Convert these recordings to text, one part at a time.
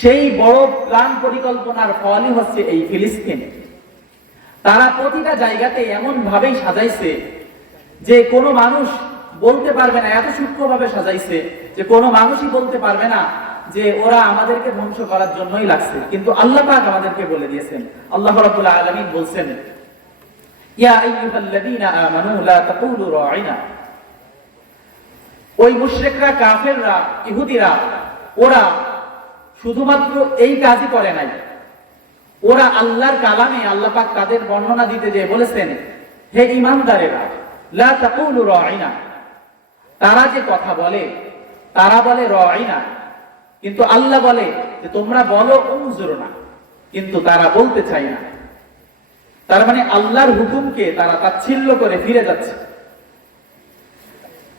সেই বড় প্ল্যান পরিকল্পনার ফলই হচ্ছে এই ফিলিস্তিন। তারা প্রতিটা জায়গাতে এমন ভাবেই সাজাইছে যে কোনো মানুষ বলতে পারবে না, এত সূক্ষ্মভাবে সাজাইছে যে কোনো মানুষই বলতে পারবে না যে ওরা আমাদেরকে ধ্বংস করার জন্যই লাগছে। কিন্তু আল্লাহ পাক আমাদেরকে বলে দিয়েছেন, আল্লাহ রাব্বুল আলামিন বলছেন, ইয়া আইয়ুহাল্লাযীনা আমানু লা তাকুলু রাঈনা। ওই মুশরিকরা, কাফেররা, ইহুদিরা ওরা শুধুমাত্র এই কাজই করে নাই, ওরা আল্লাহর কালামে আল্লাহ পাক তাদের বর্ণনা দিতে যেয়ে বলেছেন, হে ঈমানদারেরা, লা তাকুলু রাঈনা। তারা যে কথা বলে তারা বলে রাঈনা, কিন্তু আল্লাহ বলে যে তোমরা বলো উনজুরনা, কিন্তু তারা বলতে চায় না। তার মানে আল্লাহর হুকুমকে তারা তাচ্ছিল্য করে ফিরে যাচ্ছে।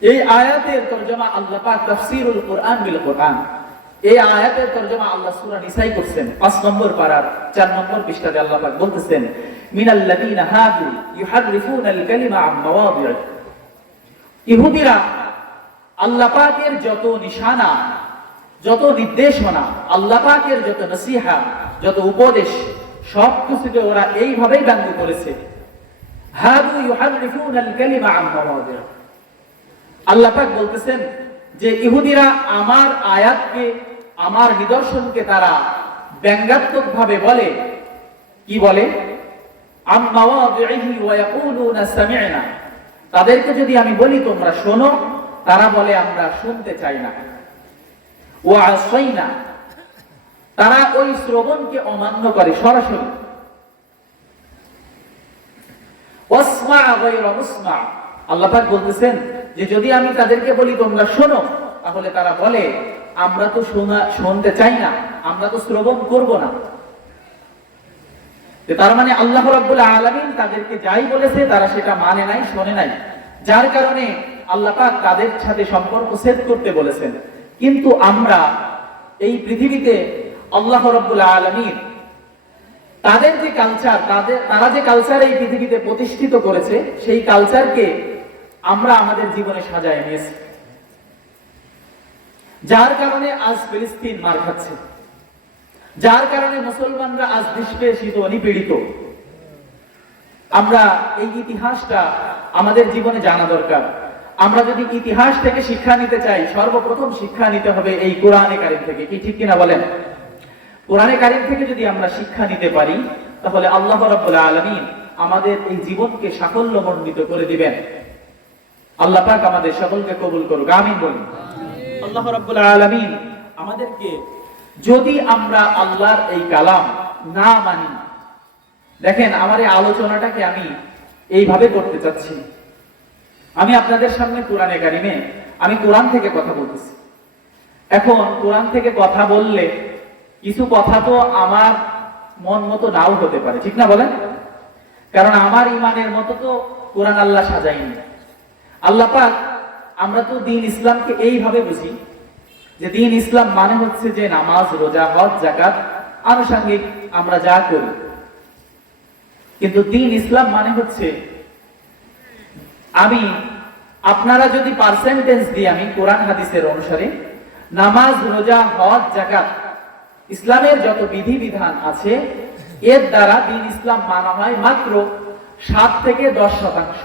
এই আয়াতের তরজমা আল্লাহ পাক তাফসীরুল কুরআন বিল কুরআন, এই আয়াতের তরজমা আল্লাহ সূরা নিসায় করছেন ৫ নম্বর পারার ৪ নম্বর পৃষ্ঠাতে আল্লাহ পাক বলতেছেন, মিনাল্লাযীনা হাদু ইউহাররিফুনাল কালিমা আন মাওয়াদি'i। ইহুদিরা আল্লাহ পাকের যত নিশানা, যত নির্দেশনা, আল্লাহ পাকের যত নসিহা, যত উপদেশ, সব কিছুকে ওরা এইভাবেই ব্যঙ্গ করেছে। হাদু ইউহাররিফুনাল কালিমা আন মাওয়াদি'i। আল্লাহ পাক বলতেছেন যে ইহুদিরা আমার আয়াতকে, আমার নিদর্শনকে তারা ব্যঙ্গাত্মক ভাবে বলে। কি বলে? আম মাওয়াদিহি ওয়া ইয়াকুলুনা সামি'না। তাদেরকে যদি আমি বলি তোমরা শোনো, তারা বলে আমরা শুনতে চাই না। ওয়া আসাইনা, তারা ওই শ্রবণকে অমান্য করে সরাসরি। ওয়াসমা গায়রা মুসমা। আল্লাহ পাক বলতেছেন যে যদি আমি তাদেরকে বলি তোমরা শোনো, তাহলে তারা বলে আমরা তো শুনতে চাই না, আমরা তো শ্রবণ করব না। তার মানে আল্লাহ রাব্বুল আলামিন তাদেরকে যাই বলেছে তারা সেটা মানে নাই, শোনে নাই, যার কারণে আল্লাহ পাক তাদের সাথে সম্পর্ক ছেদ করতে বলেছেন। কিন্তু আমরা এই পৃথিবীতে আল্লাহ রাব্বুল আলামিন তাদের যে কালচার, তারা যে কালচার এই পৃথিবীতে প্রতিষ্ঠিত করেছে, সেই কালচারকে আমরা আমাদের জীবনে সাজায় নিয়েছি, যার কারণে আজ ফিলিস্তিন মার খাচ্ছে, যার কারণে মুসলমানরা আজ নিষ্পেষিত, নিপীড়িত। আমরা এই ইতিহাসটা আমাদের জীবনে জানা দরকার। আমরা যদি ইতিহাস থেকে শিক্ষা নিতে চাই, সর্বপ্রথম শিক্ষা নিতে হবে এই কোরআনে কারীম থেকে। কি ঠিক কিনা বলেন? কোরআনে কারীম থেকে যদি আমরা শিক্ষা নিতে পারি, তাহলে আল্লাহ রাব্বুল আলামিন আমাদের এই জীবনকে সাফল্যমণ্ডিত করে দিবেন। আল্লাহ পাক আমাদের সকলকে কবুল করুক, আমিন বলুন। আল্লাহ রাব্বুল আলামিন আমাদেরকে, যদি আমরা আল্লাহর এই কালাম না মানি, দেখেন আমার এই আলোচনাটাকে আমি এইভাবে করতে চাচ্ছি। আমি আপনাদের সামনে কোরআনে কারিমে, আমি কোরআন থেকে কথা বলতেছি। এখন কোরআন থেকে কথা বললে কিছু কথা তো আমার মন মতো নাও হতে পারে, ঠিক না বলেন? কারণ আমার ইমানের মতো তো কোরআন আল্লাহ সাজায়নি। আল্লাহ পাক, আমরা তো দ্বীন ইসলামকে এইভাবে বুঝি যে দ্বীন ইসলাম মানে হচ্ছে যে নামাজ, রোজা, হজ, যাকাত, আনুষঙ্গিক আমরা যা করি। কিন্তু দ্বীন ইসলাম মানে হচ্ছে, আমি আপনারা যদি পার্সেন্টেজ দিই, আমি কোরআন হাদিসের অনুসারে নামাজ, রোজা, হজ, যাকাত, ইসলামের যত বিধি বিধান আছে, এর দ্বারা দ্বীন ইসলাম মানা হয় মাত্র 7 থেকে 10%।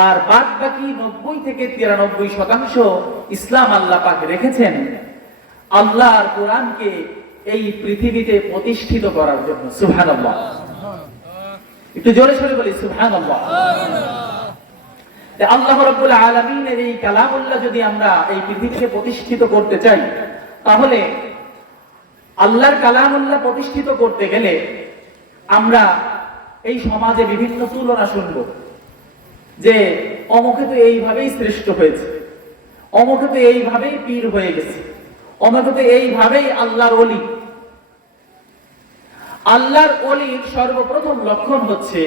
আর বাদ বাকি 90 থেকে 93% ইসলাম আল্লাহ পাক রেখেছেন আল্লাহর কোরআনকে এই পৃথিবীতে প্রতিষ্ঠিত করার জন্য। সুবহানাল্লাহ, একটু জোরে সরে বলি সুবহানাল্লাহ। আল্লাহ রাব্বুল আলামিনের এই কালামুল্লাহ যদি আমরা এই পৃথিবীতে প্রতিষ্ঠিত করতে চাই, তাহলে আল্লাহর কালামুল্লাহ প্রতিষ্ঠিত করতে গেলে আমরা এই সমাজে বিভিন্ন তুলনা শুনবো যে অমুকে তো এইভাবেই শ্রেষ্ঠ হয়েছে, অমুকে তো এইভাবেই পীর হয়ে গেছে, অমুকে তো এইভাবেই আল্লাহর ওলি। আল্লাহর ওলির সর্বপ্রথম লক্ষণ হচ্ছে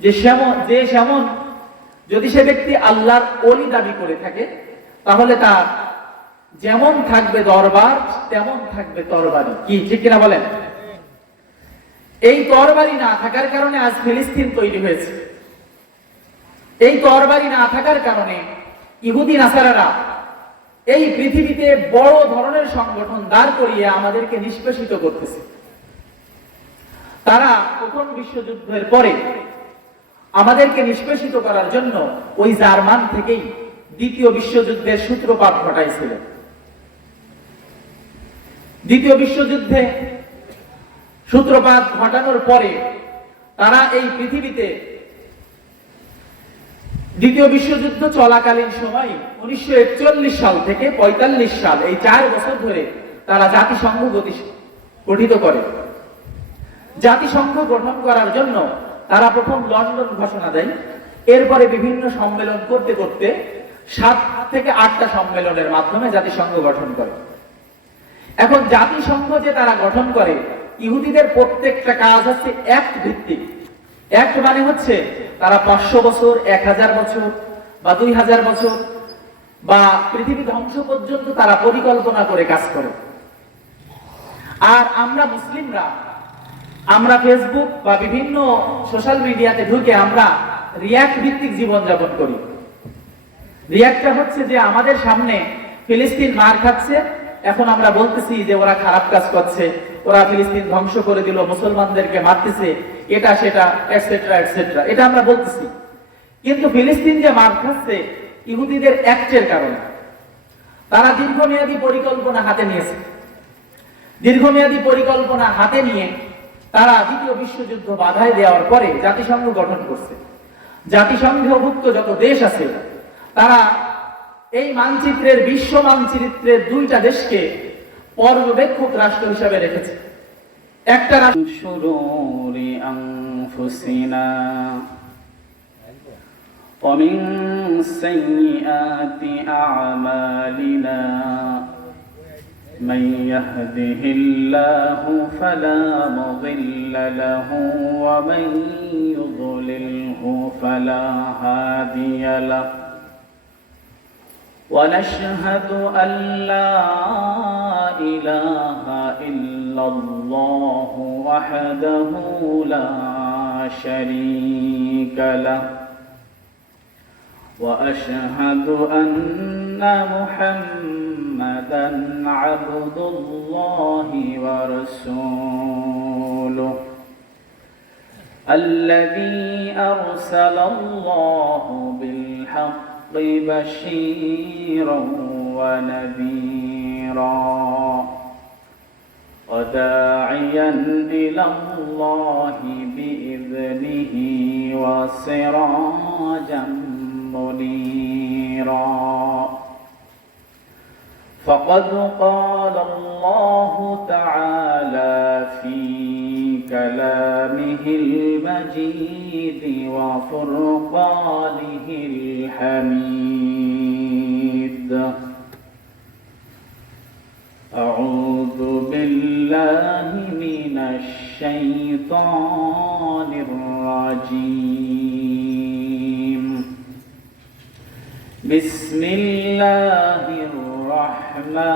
যে যেমন যদি সে ব্যক্তি আল্লাহর ওলি দাবি করে থাকে, তাহলে তার যেমন থাকবে দরবার, তেমন থাকবে তরবারি। কি ঠিক কিনা বলেন? এই তরবারি না থাকার কারণে আজ ফিলিস্তিন তৈরি হয়েছে। এই তরবারি না থাকার কারণে ইহুদি নাসারারা এই পৃথিবীতে বড় ধরনের সংগঠন দাঁড় করিয়ে আমাদেরকে নিষ্পেষিত করতেছে। তারা প্রথম বিশ্বযুদ্ধের পরে আমাদেরকে নিষ্পেষিত করার জন্য ওই জার্মান থেকেই দ্বিতীয় বিশ্বযুদ্ধের সূত্রপাত ঘটাইছিল। দ্বিতীয় বিশ্বযুদ্ধে সূত্রপাত ঘটানোর পরে তারা এই পৃথিবীতে দ্বিতীয় বিশ্বযুদ্ধ চলাকালীন সময় 1941 সাল থেকে 45 সাল এই 4 বছর ধরে তারা জাতিসংঘ গঠিত করে। জাতিসংঘ গঠন করার জন্য তারা প্রথম লন্ডন ঘোষণা দেয়, এরপরে বিভিন্ন সম্মেলন করতে করতে 7 থেকে 8টা সম্মেলনের মাধ্যমে জাতিসংঘ গঠন করে। এখন জাতিসংঘ যে তারা গঠন করে, ইহুদিদের প্রত্যেকটা কাজ হচ্ছে অ্যাক্ট ভিত্তিক। অ্যাক্ট মানে হচ্ছে তারা 500 বছর, 1000 বছর বা 2000 বছর বা পৃথিবী ধ্বংস পর্যন্ত তারা পরিকল্পনা করে কাজ করে। আর আমরা মুসলিমরা, আমরা ফেসবুক বা বিভিন্ন সোশ্যাল মিডিয়াতে ঢুকে আমরা রিয়াক্ট ভিত্তিক জীবনযাপন করি। রিয়াক্টটা হচ্ছে যে আমাদের সামনে ফিলিস্তিন মার খাচ্ছে, এখন আমরা বলতেছি যে ওরা খারাপ কাজ করছে, ওরা ফিলিস্তিন ধ্বংস করে দিল, মুসলমানদেরকে মারতেছে, এটা সেটা এটসেট্রা এটসেট্রা, এটা আমরা বলতেছি। কিন্তু ফিলিস্তিন যে মার খাচ্ছে ইহুদিদের অ্যাক্টের কারণে। তারা দীর্ঘমেয়াদী পরিকল্পনা হাতে নিয়েছে। দীর্ঘমেয়াদী পরিকল্পনা হাতে নিয়ে তারা দ্বিতীয় বিশ্বযুদ্ধ বাধায় দেওয়ার পরে জাতিসংঘ গঠন করছে। জাতিসংঘভুক্ত যত দেশ আছে তারা এই মানচিত্রের, বিশ্ব মানচিত্রের 2টা দেশকে পর্যবেক্ষক রাষ্ট্র হিসাবে রেখেছে। একটা শুরুরি আনফুসিনা ওয়া মিন সাইয়্যাতি আ'মালিনা মান ইয়াহদিহিল্লাহু ফালা মুদিল্লা লাহু ওয়া মান ইউদ্লিলহু ফালা হাদিয়া লাহু ونشهد أن لا إله إلا الله وحده لا شريك له وأشهد أن محمدا عبد الله ورسوله الذي أرسل الله بالحق بشيرا ونذيرا وداعيا إلى الله بإذنه وسراجا منيرا فقد قال الله تعالى في كلامه المجيد وفرقانه الحميد أعوذ بالله من الشيطان الرجيم بسم الله الرحمن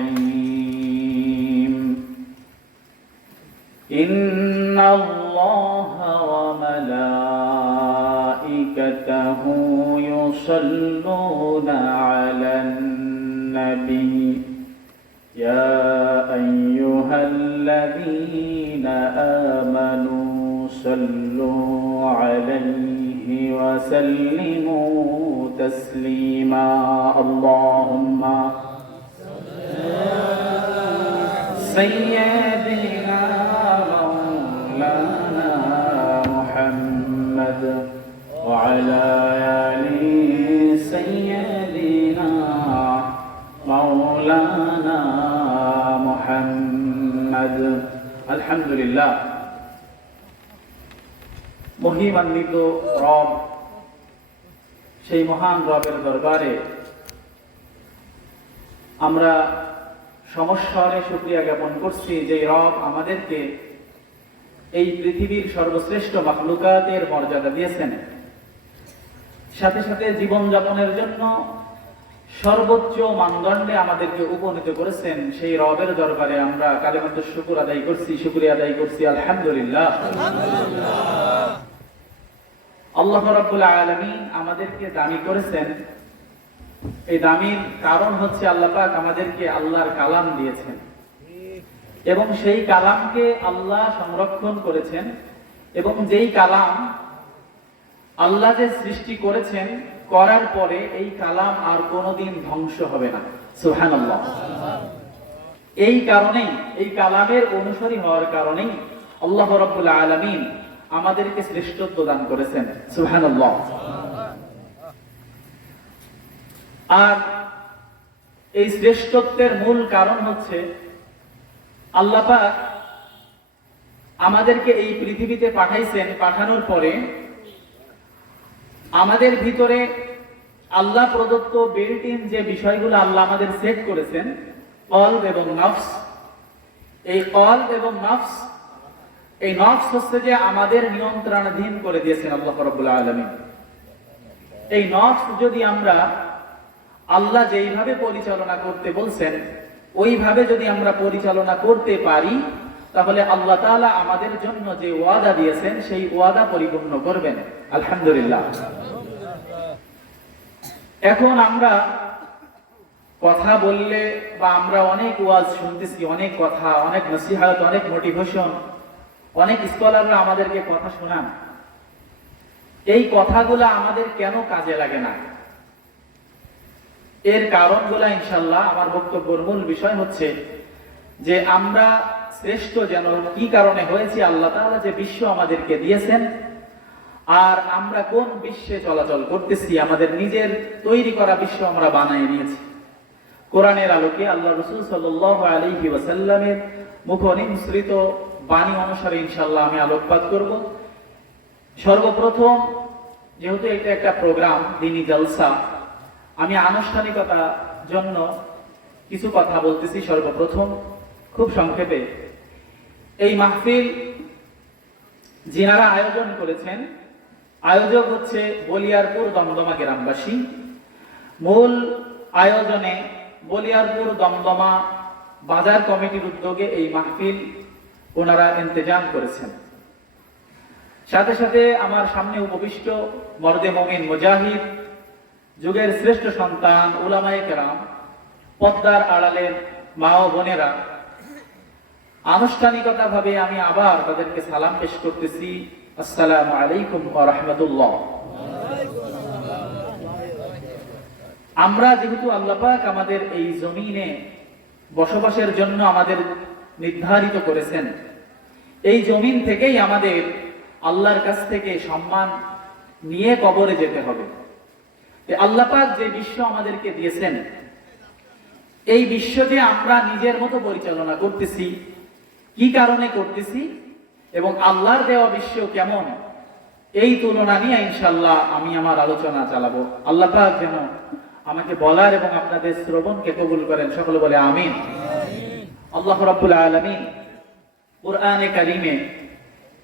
الرحيم إن الله وملائكته يصلون على النبي يا أيها الذين آمنوا صلوا عليه وسلموا تسليما اللهم سيدنا مولانا محمد وعلى آل سيدنا مولانا محمد الحمد لله মহিমান্বিত রব, সেই মহান রবের দরবারে আমরা সমস্বরে শুকরিয়া জ্ঞাপন করছি যে রব আমাদেরকে এই পৃথিবীর সর্বশ্রেষ্ঠ মাখলুকাতের মর্যাদা দিয়েছেন, সাথে সাথে জীবনযাপনের জন্য সর্বোচ্চ মানদণ্ডে আমাদেরকে উপনীত করেছেন। সেই রবের দরবারে আমরা কালেমাতুশ শুকর আদায় করছি, শুকরিয়া আদায় করছি আলহামদুলিল্লাহ। আল্লাহ রাব্বুল আলামিন আমাদেরকে দামি করেছেন এই দামির কারণ হচ্ছে আল্লাহ পাক আমাদেরকে আল্লাহর কালাম দিয়েছেন এবং সেই কালামকে আল্লাহ সংরক্ষণ করেছেন, এবং যেই কালাম আল্লাহ যে সৃষ্টি করেছেন, করার পরে এই কালাম আর কোনোদিন ধ্বংস হবে না। সুবহানাল্লাহ। এই কারণেই, এই কালামের অনুসারী হওয়ার কারণেই আল্লাহ রাব্বুল আলামিন আমাদেরকে শ্রেষ্ঠত্ব দান করেছেন। সুবহানাল্লাহ। আর এই শ্রেষ্ঠত্বের মূল কারণ হচ্ছে আল্লাহ পাক আমাদেরকে এই পৃথিবীতে পাঠাইছেন, পাঠানোর পরে আমাদের ভিতরে আল্লাহ প্রদত্ত বিল্ট ইন যে বিষয়গুলো আল্লাহ আমাদের সেট করেছেন, কলব এবং নফস, এই কলব এবং নফস, এই নফস হচ্ছে যে আমাদের নিয়ন্ত্রণাধীন করে দিয়েছেন আল্লাহ রাব্বুল আলামিন। এই নফস যদি আমরা আল্লাহ যেইভাবে পরিচালনা করতে বলছেন ওইভাবে যদি আমরা পরিচালনা করতে পারি, তাহলে আল্লাহ তাআলা আমাদের জন্য যে ওয়াদা দিয়েছেন সেই ওয়াদা পরিপূর্ণ করবেন। আলহামদুলিল্লাহ। এখন আমরা কথা বললে বা আমরা অনেক ওয়াজ শুনতেছি, অনেক কথা, অনেক নসিহত, অনেক মোটিভেশন, অনেক স্কলাররা আমাদেরকে কথা শোনান। এই কথাগুলো আমাদের কেন কাজে লাগে না? এর কারণগুলো ইনশাআল্লাহ আমার বক্তব্যের মূল বিষয় হচ্ছে যে আমরা শ্রেষ্ঠ যেন কি কারণে হয়েছি, আল্লাহ তাআলা যে বিশ্ব আমাদেরকে দিয়েছেন আর আমরা কোন বিশ্বে চলাচল করতেছি, আমাদের নিজের তৈরি করা বিশ্ব আমরা বানিয়ে নিয়েছি। কোরআনের আলোকে আল্লাহ রাসূল সাল্লাল্লাহু আলাইহি ওয়াসাল্লামের মুখনিসৃত বাণী অনুসারে ইনশাআল্লাহ আমি আলোকপাত করব। সর্বপ্রথম, যেহেতু এটা একটা প্রোগ্রাম, দ্বীনি জলসা, আমি আনুষ্ঠানিকতার জন্য কিছু কথা বলতেছি। সর্বপ্রথম খুব সংক্ষেপে, এই মাহফিল যিনারা আয়োজন করেছেন, আয়োজক হচ্ছে বলিয়ারপুর দমদমা গ্রামবাসী। মূল আয়োজনে বলিয়ারপুর দমদমা বাজার কমিটির উদ্যোগে এই মাহফিল ওনারা ইন্তেজাম করেছেন। সাথে সাথে আমার সামনে উপবিষ্ট মর্দে মুমিন মুজাহিদ, যুগের শ্রেষ্ঠ সন্তান, উলামায়ে কেরাম, পর্দার আড়ালের মা ও বোনেরা, আনুষ্ঠানিকতাভাবে আমি আবার তাদেরকে সালাম পেশ করতেছি। আসসালামু আলাইকুম ওয়া রাহমাতুল্লাহ। আমরা যেহেতু আল্লাহ পাক আমাদের এই জমিনে বসবাসের জন্য আমাদের নির্ধারিত করেছেন, এই জমিন থেকেই আমাদের আল্লাহর কাছ থেকে সম্মান নিয়ে কবরে যেতে হবে। আল্লাহ পাক যে বিশ্ব আমাদেরকে দিয়েছেন, এই বিশ্ব যে আমরা নিজের মতো পরিচালনা করতেছি, কি কারণে করতেছি এবং আল্লাহর দেওয়া বিশ্ব কেমন, এই তুলনা নিয়ে ইনশাআল্লাহ আমি আমার আলোচনা চালাবো। আল্লাহ পাক যেন আমাকে বলার এবং আপনাদের শ্রবণকে কবুল করেন। সকলে বলে আমিন। আল্লাহ রাব্বুল আলামিন কুরআনে কারীমে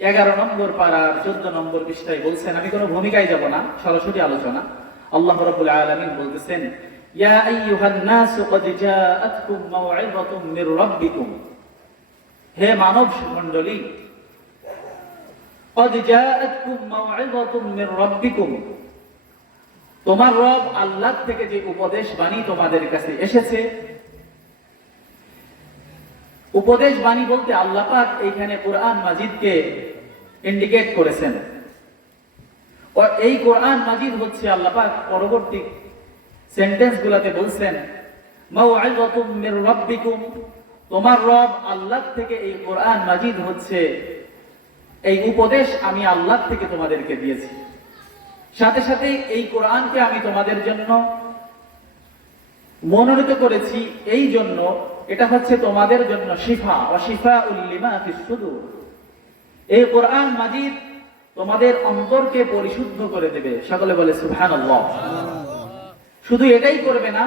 11 নম্বর পারার 14 নম্বর পৃষ্ঠায় বলছেন, আমি কোনো ভূমিকায় যাব না, সরাসরি আলোচনা। আল্লাহ রাব্বুল আলামিন বলতেছেন, ইয়া আইয়ুহান নাস ক্বাদ জাআতকুম মাউইযাতুম মির রাব্বিকুম, হে মানব মণ্ডলী, ক্বাদ জাআতকুম মাউইযাতুম মির রাব্বিকুম, তোমার রব আল্লাহ থেকে যে উপদেশ বাণী তোমাদের কাছে এসেছে। উপদেশ বাণী বলতে আল্লাহ পাক এইখানে কোরআন মাজিদকে ইন্ডিকেট করেছেন। এই কোরআন মাজিদ হচ্ছে আল্লাহ পাক পরবর্তী সেন্টেন্স গুলাতে বলছেন, মাউইযাতুম মির রাব্বিকুম, তোমার রব আল্লাহ থেকে এই কোরআন মাজিদ হচ্ছে এই উপদেশ আমি আল্লাহ থেকে তোমাদেরকে দিয়েছি। সাথে সাথে এই কোরআনকে আমি তোমাদের জন্য মনোনীত করেছি, এই জন্য এটা হচ্ছে তোমাদের জন্য শিফা ওয়া শিফাউল লিমা ফিস সুদূর। এই কোরআন মাজিদ তোমাদের অন্তরকে পরিশুদ্ধ করে দেবে। সকলে বলে সুবহানাল্লাহ। শুধু এটাই করবে না,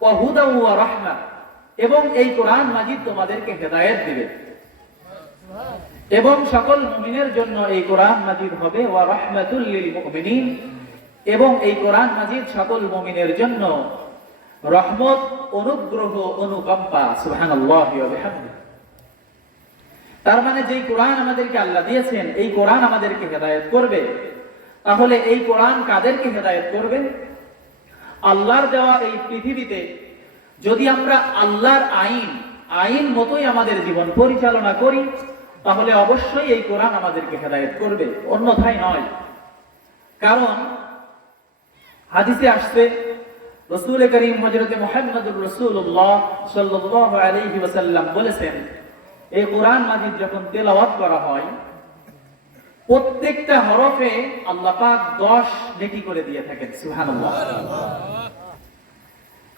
ওয়া হুদা ওয়া রাহমা, এবং এই কোরআন মাজিদ তোমাদেরকে হেদায়েত দিবে এবং সকল মুমিনের জন্য এই কোরআন মাজিদ হবে ওয়া রাহমাতুল লিল মুমিনিন, এবং এই কোরআন মাজিদ সকল মুমিনের জন্য রহমত, অনুগ্রহ, অনুকম্পা। সুবহানাল্লাহি ওয়া বিহামদিহি। তার মানে যেই কোরআন আমাদেরকে আল্লাহ দিয়েছেন, এই কোরআন আমাদেরকে হেদায়েত করবে। তাহলে এই কোরআন কাদেরকে হেদায়েত করবে? আল্লাহর দেওয়া এই পৃথিবীতে যদি আমরা আল্লাহর আইন মতোই আমাদের জীবন পরিচালনা করি, তাহলে অবশ্যই এই কোরআন আমাদেরকে হেদায়েত করবে, অন্যথায় নয়। কারণ হাদিসে আসছে, রাসূল করিম হযরত মুহাম্মদুর রাসূলুল্লাহ সাল্লাল্লাহু আলাইহি ওয়াসাল্লাম বলেছেন, এই কোরআন মাজিদ যখন তেলাওয়াত করা হয়, প্রত্যেকটা হরফে আল্লাহ পাক 10 নেকি করে দিয়ে থাকেন। সুবহানাল্লাহ।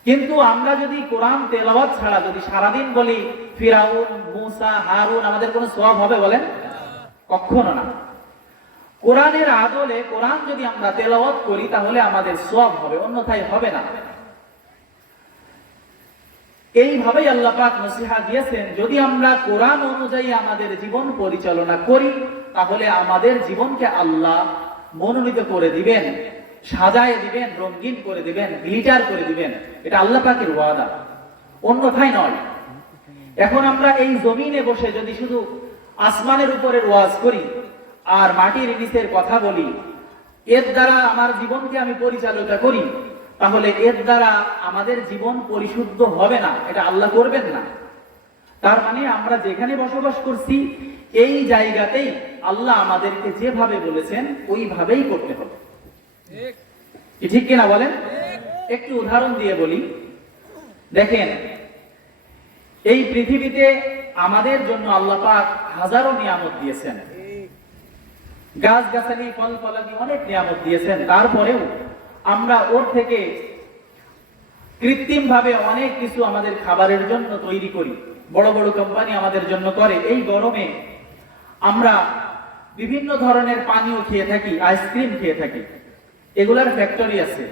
কিন্তু আমরা যদি কোরআন তেলাওয়াত ছাড়া যদি সারাদিন বলি ফিরাউন, মূসা, হারুন, আমাদের কোনো সওয়াব হবে বলেন? কখনো না। কোরআনের আদলে কোরআন যদি আমরা তেলাওয়াত করি তাহলে আমাদের সওয়াব হবে, অন্যথায় হবে না। এইভাবেই আল্লাহ পাক নসিহত দিয়েছেন, যদি আমরা কোরআন অনুযায়ী আমাদের জীবন পরিচালনা করি তাহলে আমাদের জীবনকে আল্লাহ মনোনীত করে দিবেন, সাজায় দিবেন, রঙিন করে দিবেন, গ্লিটার করে দিবেন। এটা আল্লাহ পাকের ওয়াদা, অন্যথায় নয়। এখন আমরা এই জমিনে বসে যদি শুধু আসমানের উপরের ওয়াজ করি আর মাটির নিচের কথা বলি, এর দ্বারা আমার জীবনকে আমি পরিচালনা করি, তাহলে এর দ্বারা আমাদের জীবন পরিশুদ্ধ হবে না, এটা আল্লাহ করবেন না। তার মানে আমরা যেখানে বসবাস করছি এই জায়গাতেই আল্লাহ আমাদেরকে যেভাবে বলেছেন ওইভাবেই করতে হবে। ঠিক কিনা বলেন? একটু উদাহরণ দিয়ে বলি। দেখেন, এই পৃথিবীতে আমাদের জন্য আল্লাহ পাক হাজারো নিয়ামত দিয়েছেন, গাছ গাছালি, ফল ফলাদি, অনেক নিয়ামত দিয়েছেন। তারপরেও আমরা ওর থেকে কৃত্রিম ভাবে অনেক কিছু আমাদের খাবারের জন্য তৈরি করি, বড় বড় কোম্পানি আমাদের জন্য করে। এই গরমে আমরা বিভিন্ন ধরনের পানীয় খেয়ে থাকি, আইসক্রিম খেয়ে থাকি, এগুলার ফ্যাক্টরি আছে।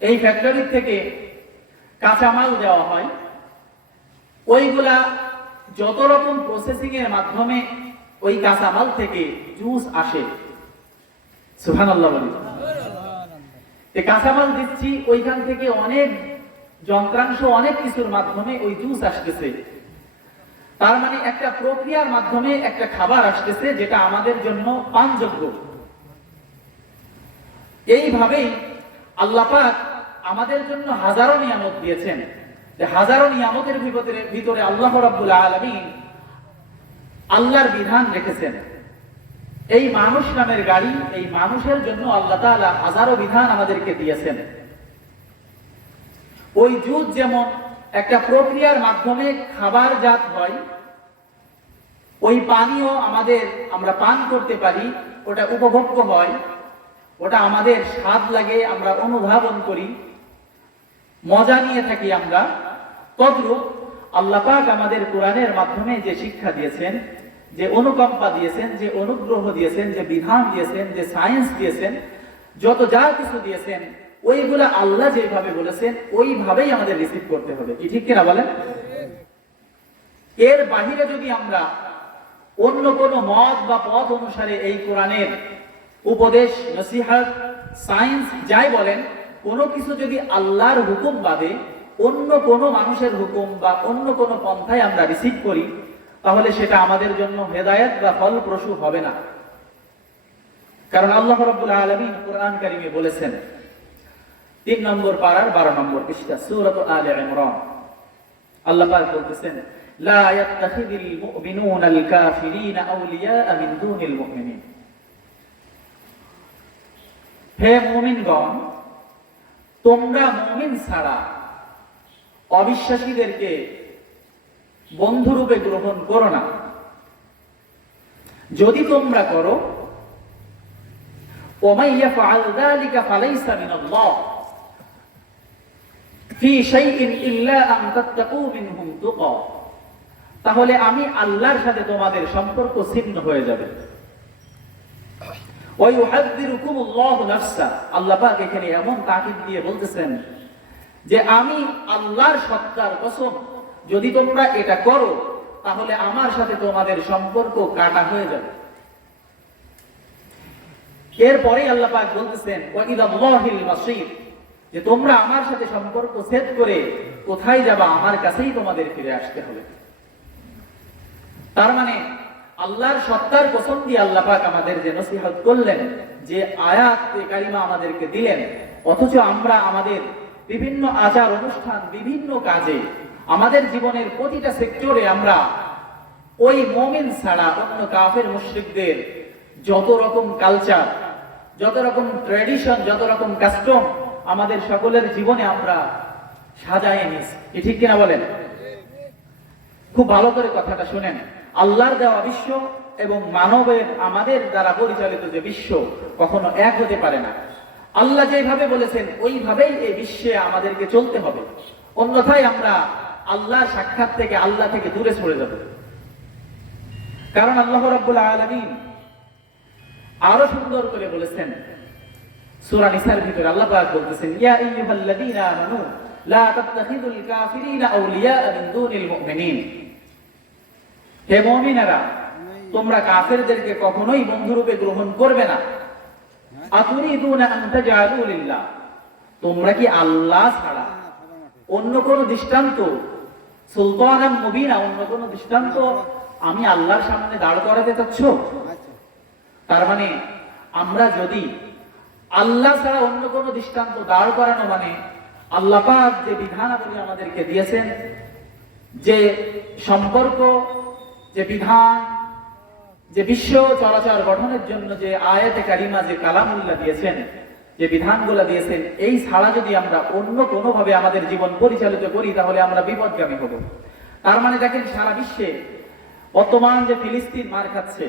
এই ফ্যাক্টরি থেকে কাঁচামাল দেওয়া হয়, ওইগুলা যত রকম প্রসেসিং এর মাধ্যমে ওই কাঁচামাল থেকে জুস আসে। সুবহানাল্লাহ বলি। এই কাঁচামাল দিচ্ছি, ওইখান থেকে অনেক যন্ত্রাংশ, অনেক কিছুর মাধ্যমে ওই জুস আসতেছে। তার মানে একটা প্রক্রিয়ার মাধ্যমে একটা খাবার আসতেছে যেটা আমাদের জন্য পানযোগ্য। এইভাবেই আল্লাহ পাক আমাদের জন্য হাজারো নিয়ামত দিয়েছেন। যে হাজারো নিয়ামতের ভিতরে আল্লাহ রাব্বুল আলামিন আল্লাহর বিধান রেখেছেন। এই মানুষ নামের গাড়ি, এই মানুষের জন্য আল্লাহ তাআলা হাজারো বিধান আমাদেরকে দিয়েছেন। ওই জুস যেমন একটা প্রক্রিয়ার মাধ্যমে খাবার জাত হয়, ওই পানীয় আমরা পান করতে পারি, ওটা উপভোগ্য হয়, ওটা আমাদের স্বাদ লাগে, আমরা অনুধাবন করি, মজা নিয়ে থাকি আমরা। তদ্রূপ আল্লাহ পাক আমাদের কোরআনের মাধ্যমে যে শিক্ষা দিয়েছেন, যে অনুকম্পা দিয়েছেন, যে অনুগ্রহ দিয়েছেন, যে বিধান দিয়েছেন, যে সায়েন্স দিয়েছেন, যত যা কিছু দিয়েছেন, ওইগুলা আল্লাহ যেভাবে বলেছেন ওইভাবেই আমাদের রিসিভ করতে হবে। কি ঠিক কিনা বলেন? এর বাহিরে যদি আমরা অন্য কোনো মত বা পথ অনুসারে এই কোরআনের উপদেশ, নসিহত, সায়েন্স যাই বলেন, কোনো কিছু যদি আল্লাহর হুকুম বাদে অন্য কোনো মানুষের হুকুম বা অন্য কোনো পন্থায় আমরা রিসিভ করি, তাহলে সেটা আমাদের জন্য হেদায়েত বা ফলপ্রসূ হবে না। কারণ আল্লাহ রাব্বুল আলামিন কোরআন কারীমে বলেছেন, 3 নম্বর পারার 12 নম্বর পৃষ্ঠা, সূরা আলে ইমরান, আল্লাহ পাক বলতেছেন, লা ইয়াত্তাখিযুল মুমিনুনাল কাফিরিনা আউলিয়া মিন দুনিল মুমিনিন। হে মুমিনগণ, তোমরা মুমিন ছাড়া অবিশ্বাসীদেরকে বন্ধুরূপে গ্রহণ করো না। যদি তোমরা করো, ওমাই ইয়াফআল যালিকা ফালাইসা মিনাল্লাহ ফি শাইইন ইল্লা আন তাত্তাকু মিনহুম তুকা, তাহলে আমি আল্লাহর সাথে তোমাদের সম্পর্ক ছিন্ন হয়ে যাবে। ওয়া ইউহাযযিরুকুমুল্লাহু নাফসা, আল্লাহ পাক এখানে এমন তাকিদ দিয়ে বলতেছেন যে আমি আল্লাহর সত্তার কসম, যদি তোমরা এটা করো তাহলে আমার সাথে তোমাদের সম্পর্ক কাটা হয়ে যাবে। এরপরে আল্লাহ পাক বলতেছেন, ওয়া ইলাল্লাহিল মাসীর, যে তোমরা আমার সাথে সম্পর্ক ছেদ করে কোথায় যাবা? আমার কাছেই তোমাদের ফিরে আসতে হবে। তার মানে আল্লাহর সত্তার কসম দিয়ে আল্লাহ পাক আমাদের যে নসিহত করলেন, যে আয়াত কারিমা আমাদেরকে দিলেন, অথচ আমরা আমাদের বিভিন্ন আচার অনুষ্ঠান, বিভিন্ন কাজে, আমাদের জীবনের প্রতিটা সেক্টরে আমরা ওই মুমিন ছাড়া অন্য কাফের মুশরিকদের যত রকম কালচার, যত রকম ট্র্যাডিশন, যত রকম কাস্টম আমাদের সকলের জীবনে আমরা সাজায় নিস, কি ঠিক কিনা বলেন? খুব ভালো করে কথাটা শুনেন। আল্লাহর দেওয়া বিশ্ব এবং মানবের আমাদের দ্বারা পরিচালিত যে বিশ্ব কখনো এক হতে পারে না। আল্লাহ যেভাবে বলেছেন ওইভাবেই এই বিশ্বে আমাদেরকে চলতে হবে, অন্যথায় আমরা আল্লাহর সাক্ষাৎ থেকে, আল্লাহ থেকে দূরে সরে যাব। কারণ আল্লাহ রাব্বুল আলামিন আরো সুন্দর করে বলেছেন সূরা নিসার ভিতরে, আল্লাহ পাক বলতেছেন, ইয়া আইয়ুহাল্লাযীনা আমানু লা তাত্তাখিযুল কাফিরিনা আউলিয়া মিন দুনিল মুমিনিন। হে মুমিনেরা, তোমরা কাফেরদেরকে কখনোই বন্ধুরূপে গ্রহণ করবে না। আতুরিদুনা আন তাজআলু লিল্লাহ, তোমরা কি আল্লাহ ছাড়া অন্য কোন দৃষ্টান্ত, সুলতানাম মুবিনা, অন্য কোন দৃষ্টান্ত আমি আল্লাহর সামনে দাঁড় করাতে চাচ্ছ? তার মানে আমরা যদি আল্লাহ ছাড়া অন্য কোন দৃষ্টান্ত দাঁড় করানো মানে আল্লাহ পাক যে বিধানাবলী আমাদেরকে দিয়েছেন, যে সম্পর্ক, যে বিধান, যে বিশ্ব চলাচল গঠনের জন্য যে আয়াতে কারিমা, যে কালামুল্লাহ দিয়েছেন, যে বিধানগুলো দিয়েছেন, এই ছাড়া যদি আমরা অন্য কোনো ভাবে আমাদের জীবন পরিচালিত করি তাহলে আমরা বিপদগামী হব। তার মানে দেখেন, সারা বিশ্বে বর্তমান যে ফিলিস্তিন মার খাচ্ছে,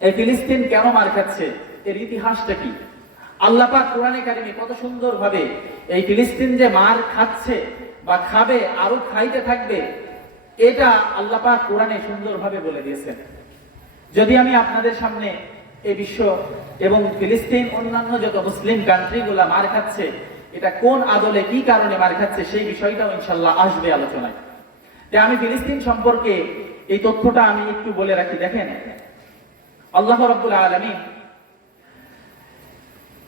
এই ফিলিস্তিন কেন মার খাচ্ছে, এর ইতিহাসটা কি? আল্লাহ পাক কোরআনে কারিমে কত সুন্দর ভাবে এই ফিলিস্তিন যে মার খাচ্ছে বা খাবে, আরো খাইতে থাকবে, এটা আল্লাহ পাক কোরআনে সুন্দরভাবে বলে দিয়েছেন। যদি আমি আপনাদের সামনে এই বিশ্ব এবং ফিলিস্তিন, অন্যান্য যত মুসলিম কান্ট্রিগুলা মার খাচ্ছে, এটা কোন আদলে, কি কারণে মার খাচ্ছে, সেই বিষয়টাও ইনশাআল্লাহ আসবে আলোচনায়। আমি ফিলিস্তিন সম্পর্কে এই তথ্যটা আমি একটু বলে রাখি। দেখেন, আল্লাহ রাব্বুল আলামিন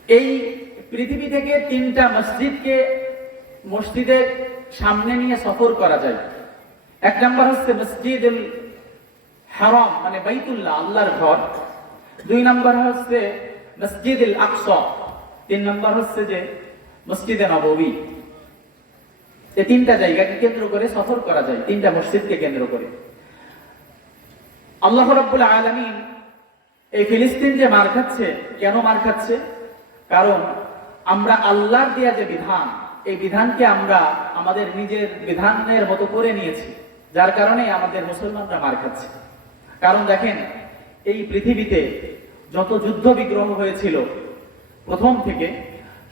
এই পৃথিবী থেকে 3টা মসজিদের সামনে নিয়ে সফর করা যায়। এক নাম্বার হচ্ছে মসজিদুল হারাম, মানে বাইতুল্লাহ, আল্লাহর ঘর। 2 নাম্বার হচ্ছে মসজিদুল আকসা। 3 নাম্বার হচ্ছে যে মসজিদে নববী। এই 3টা জায়গাকে কেন্দ্র করে সফর করা যায়, 3টা মসজিদকে কেন্দ্র করে। আল্লাহ রাব্বুল আলামিন এই ফিলিস্তিন যে মার খাচ্ছে, কেন মার খাচ্ছে? কারণ আমরা আল্লাহর দেয়া যে বিধান, এই বিধানকে আমরা আমাদের নিজের বিধানের মতো করে নিয়েছি, যার কারণে আমাদের মুসলমানরা মার খাচ্ছে। কারণ দেখেন, এই পৃথিবীতে যত যুদ্ধ বিগ্রহ হয়েছিল প্রথম থেকে,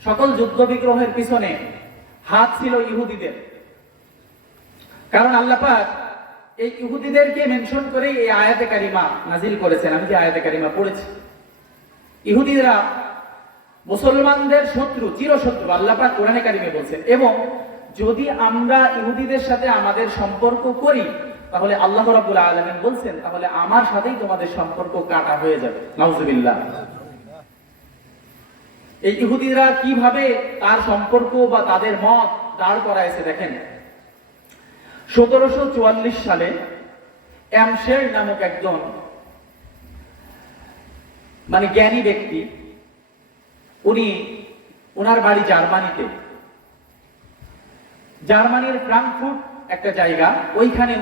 সকল যুদ্ধ বিগ্রহের পিছনে হাত ছিল ইহুদিদের। কারণ আল্লাহ পাক এই ইহুদিদেরকে মেনশন করে এই আয়াতে কারিমা নাজিল করেছেন। আমি যে আয়াতে কারিমা পড়েছি, ইহুদিরা মুসলমানদের শত্রু, চিরশত্রু, আল্লাহ পাক কোরআনে কারিমে বলছেন। এবং যদি আমরা ইহুদিদের সাথে আমাদের সম্পর্ক করি, তাহলে আল্লাহ রাব্বুল আলামিন বলছেন, তাহলে আমার সাথেই তোমাদের সম্পর্ক কাটা হয়ে যাবে। নাউজুবিল্লাহ। এই ইহুদিরা কিভাবে তার সম্পর্ক বা তাদের মত দাঁড় করাইছে দেখেন। 1744 সালে এমশের নামক একজন মানে জ্ঞানী ব্যক্তি, উনি, ওনার বাড়ি জার্মানিতে, জার্মানির ফ্রাঙ্কফুর্ট একটা জায়গা, ওইখানে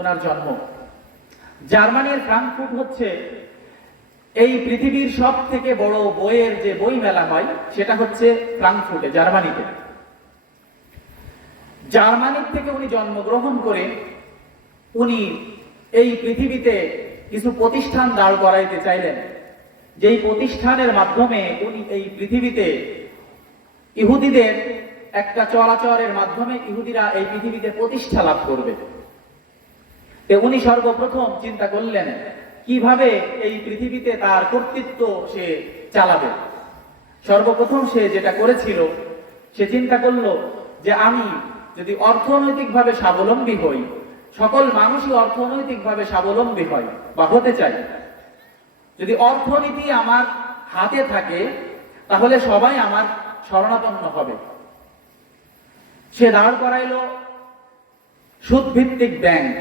ওনার জন্ম। জার্মানির ফ্রাঙ্কফুর্ট হচ্ছে এই পৃথিবীর সব থেকে বড় বইয়ের যে বই মেলা হয়, সেটা হচ্ছে ফ্রাঙ্কফুর্টে, জার্মানিতে। জার্মানির থেকে উনি জন্মগ্রহণ করে উনি এই পৃথিবীতে কিছু প্রতিষ্ঠান দাঁড় করাইতে চাইলেন, যেই প্রতিষ্ঠানের মাধ্যমে উনি এই পৃথিবীতে ইহুদিদের একটা চলাচলের মাধ্যমে ইহুদিরা এই পৃথিবীতে প্রতিষ্ঠা লাভ করবে। উনি সর্বপ্রথম চিন্তা করলেন কিভাবে এই পৃথিবীতে তার কর্তৃত্ব সে চালাবে। সর্বপ্রথম সে যেটা করেছিল, সে চিন্তা করলো যে আমি যদি অর্থনৈতিকভাবে স্বাবলম্বী হই, সকল মানুষই অর্থনৈতিকভাবে স্বাবলম্বী হয় বা হতে চাই, যদি অর্থনীতি আমার হাতে থাকে তাহলে সবাই আমার শরণাপন্ন হবে। সে দাঁড় করাইলো সুদভিত্তিক ব্যাংক।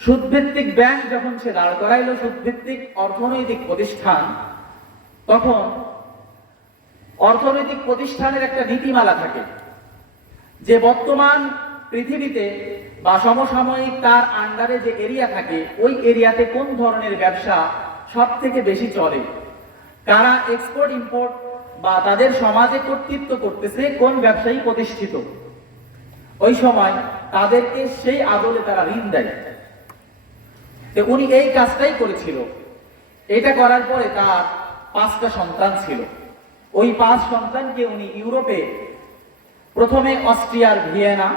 সুদভিত্তিক ব্যাংক যখন সে দাঁড় করাইলো, সুদভিত্তিক অর্থনৈতিক প্রতিষ্ঠান, তখন অর্থনৈতিক প্রতিষ্ঠানের একটা নীতিমালা থাকে যে বর্তমান পৃথিবীতে বা সমসাময়িক তার আন্ডারে যে এরিয়া থাকে ওই এরিয়াতে কোন ধরনের ব্যবসা সব থেকে বেশি চলে, কারা এক্সপোর্ট ইম্পোর্ট বা তাদের সমাজে কর্তৃত্ব করতেছে, কোন ব্যবসায়ী প্রতিষ্ঠিত, ওই সময় তাদেরকে সেই আদলে তারা ঋণ দেয়। তো উনি এই কাজটাই করেছিল। এটা করার পরে তার 5টা সন্তান ছিল। ওই 5 সন্তানকে উনি ইউরোপে প্রথমে অস্ট্রিয়ার ভিয়েনা,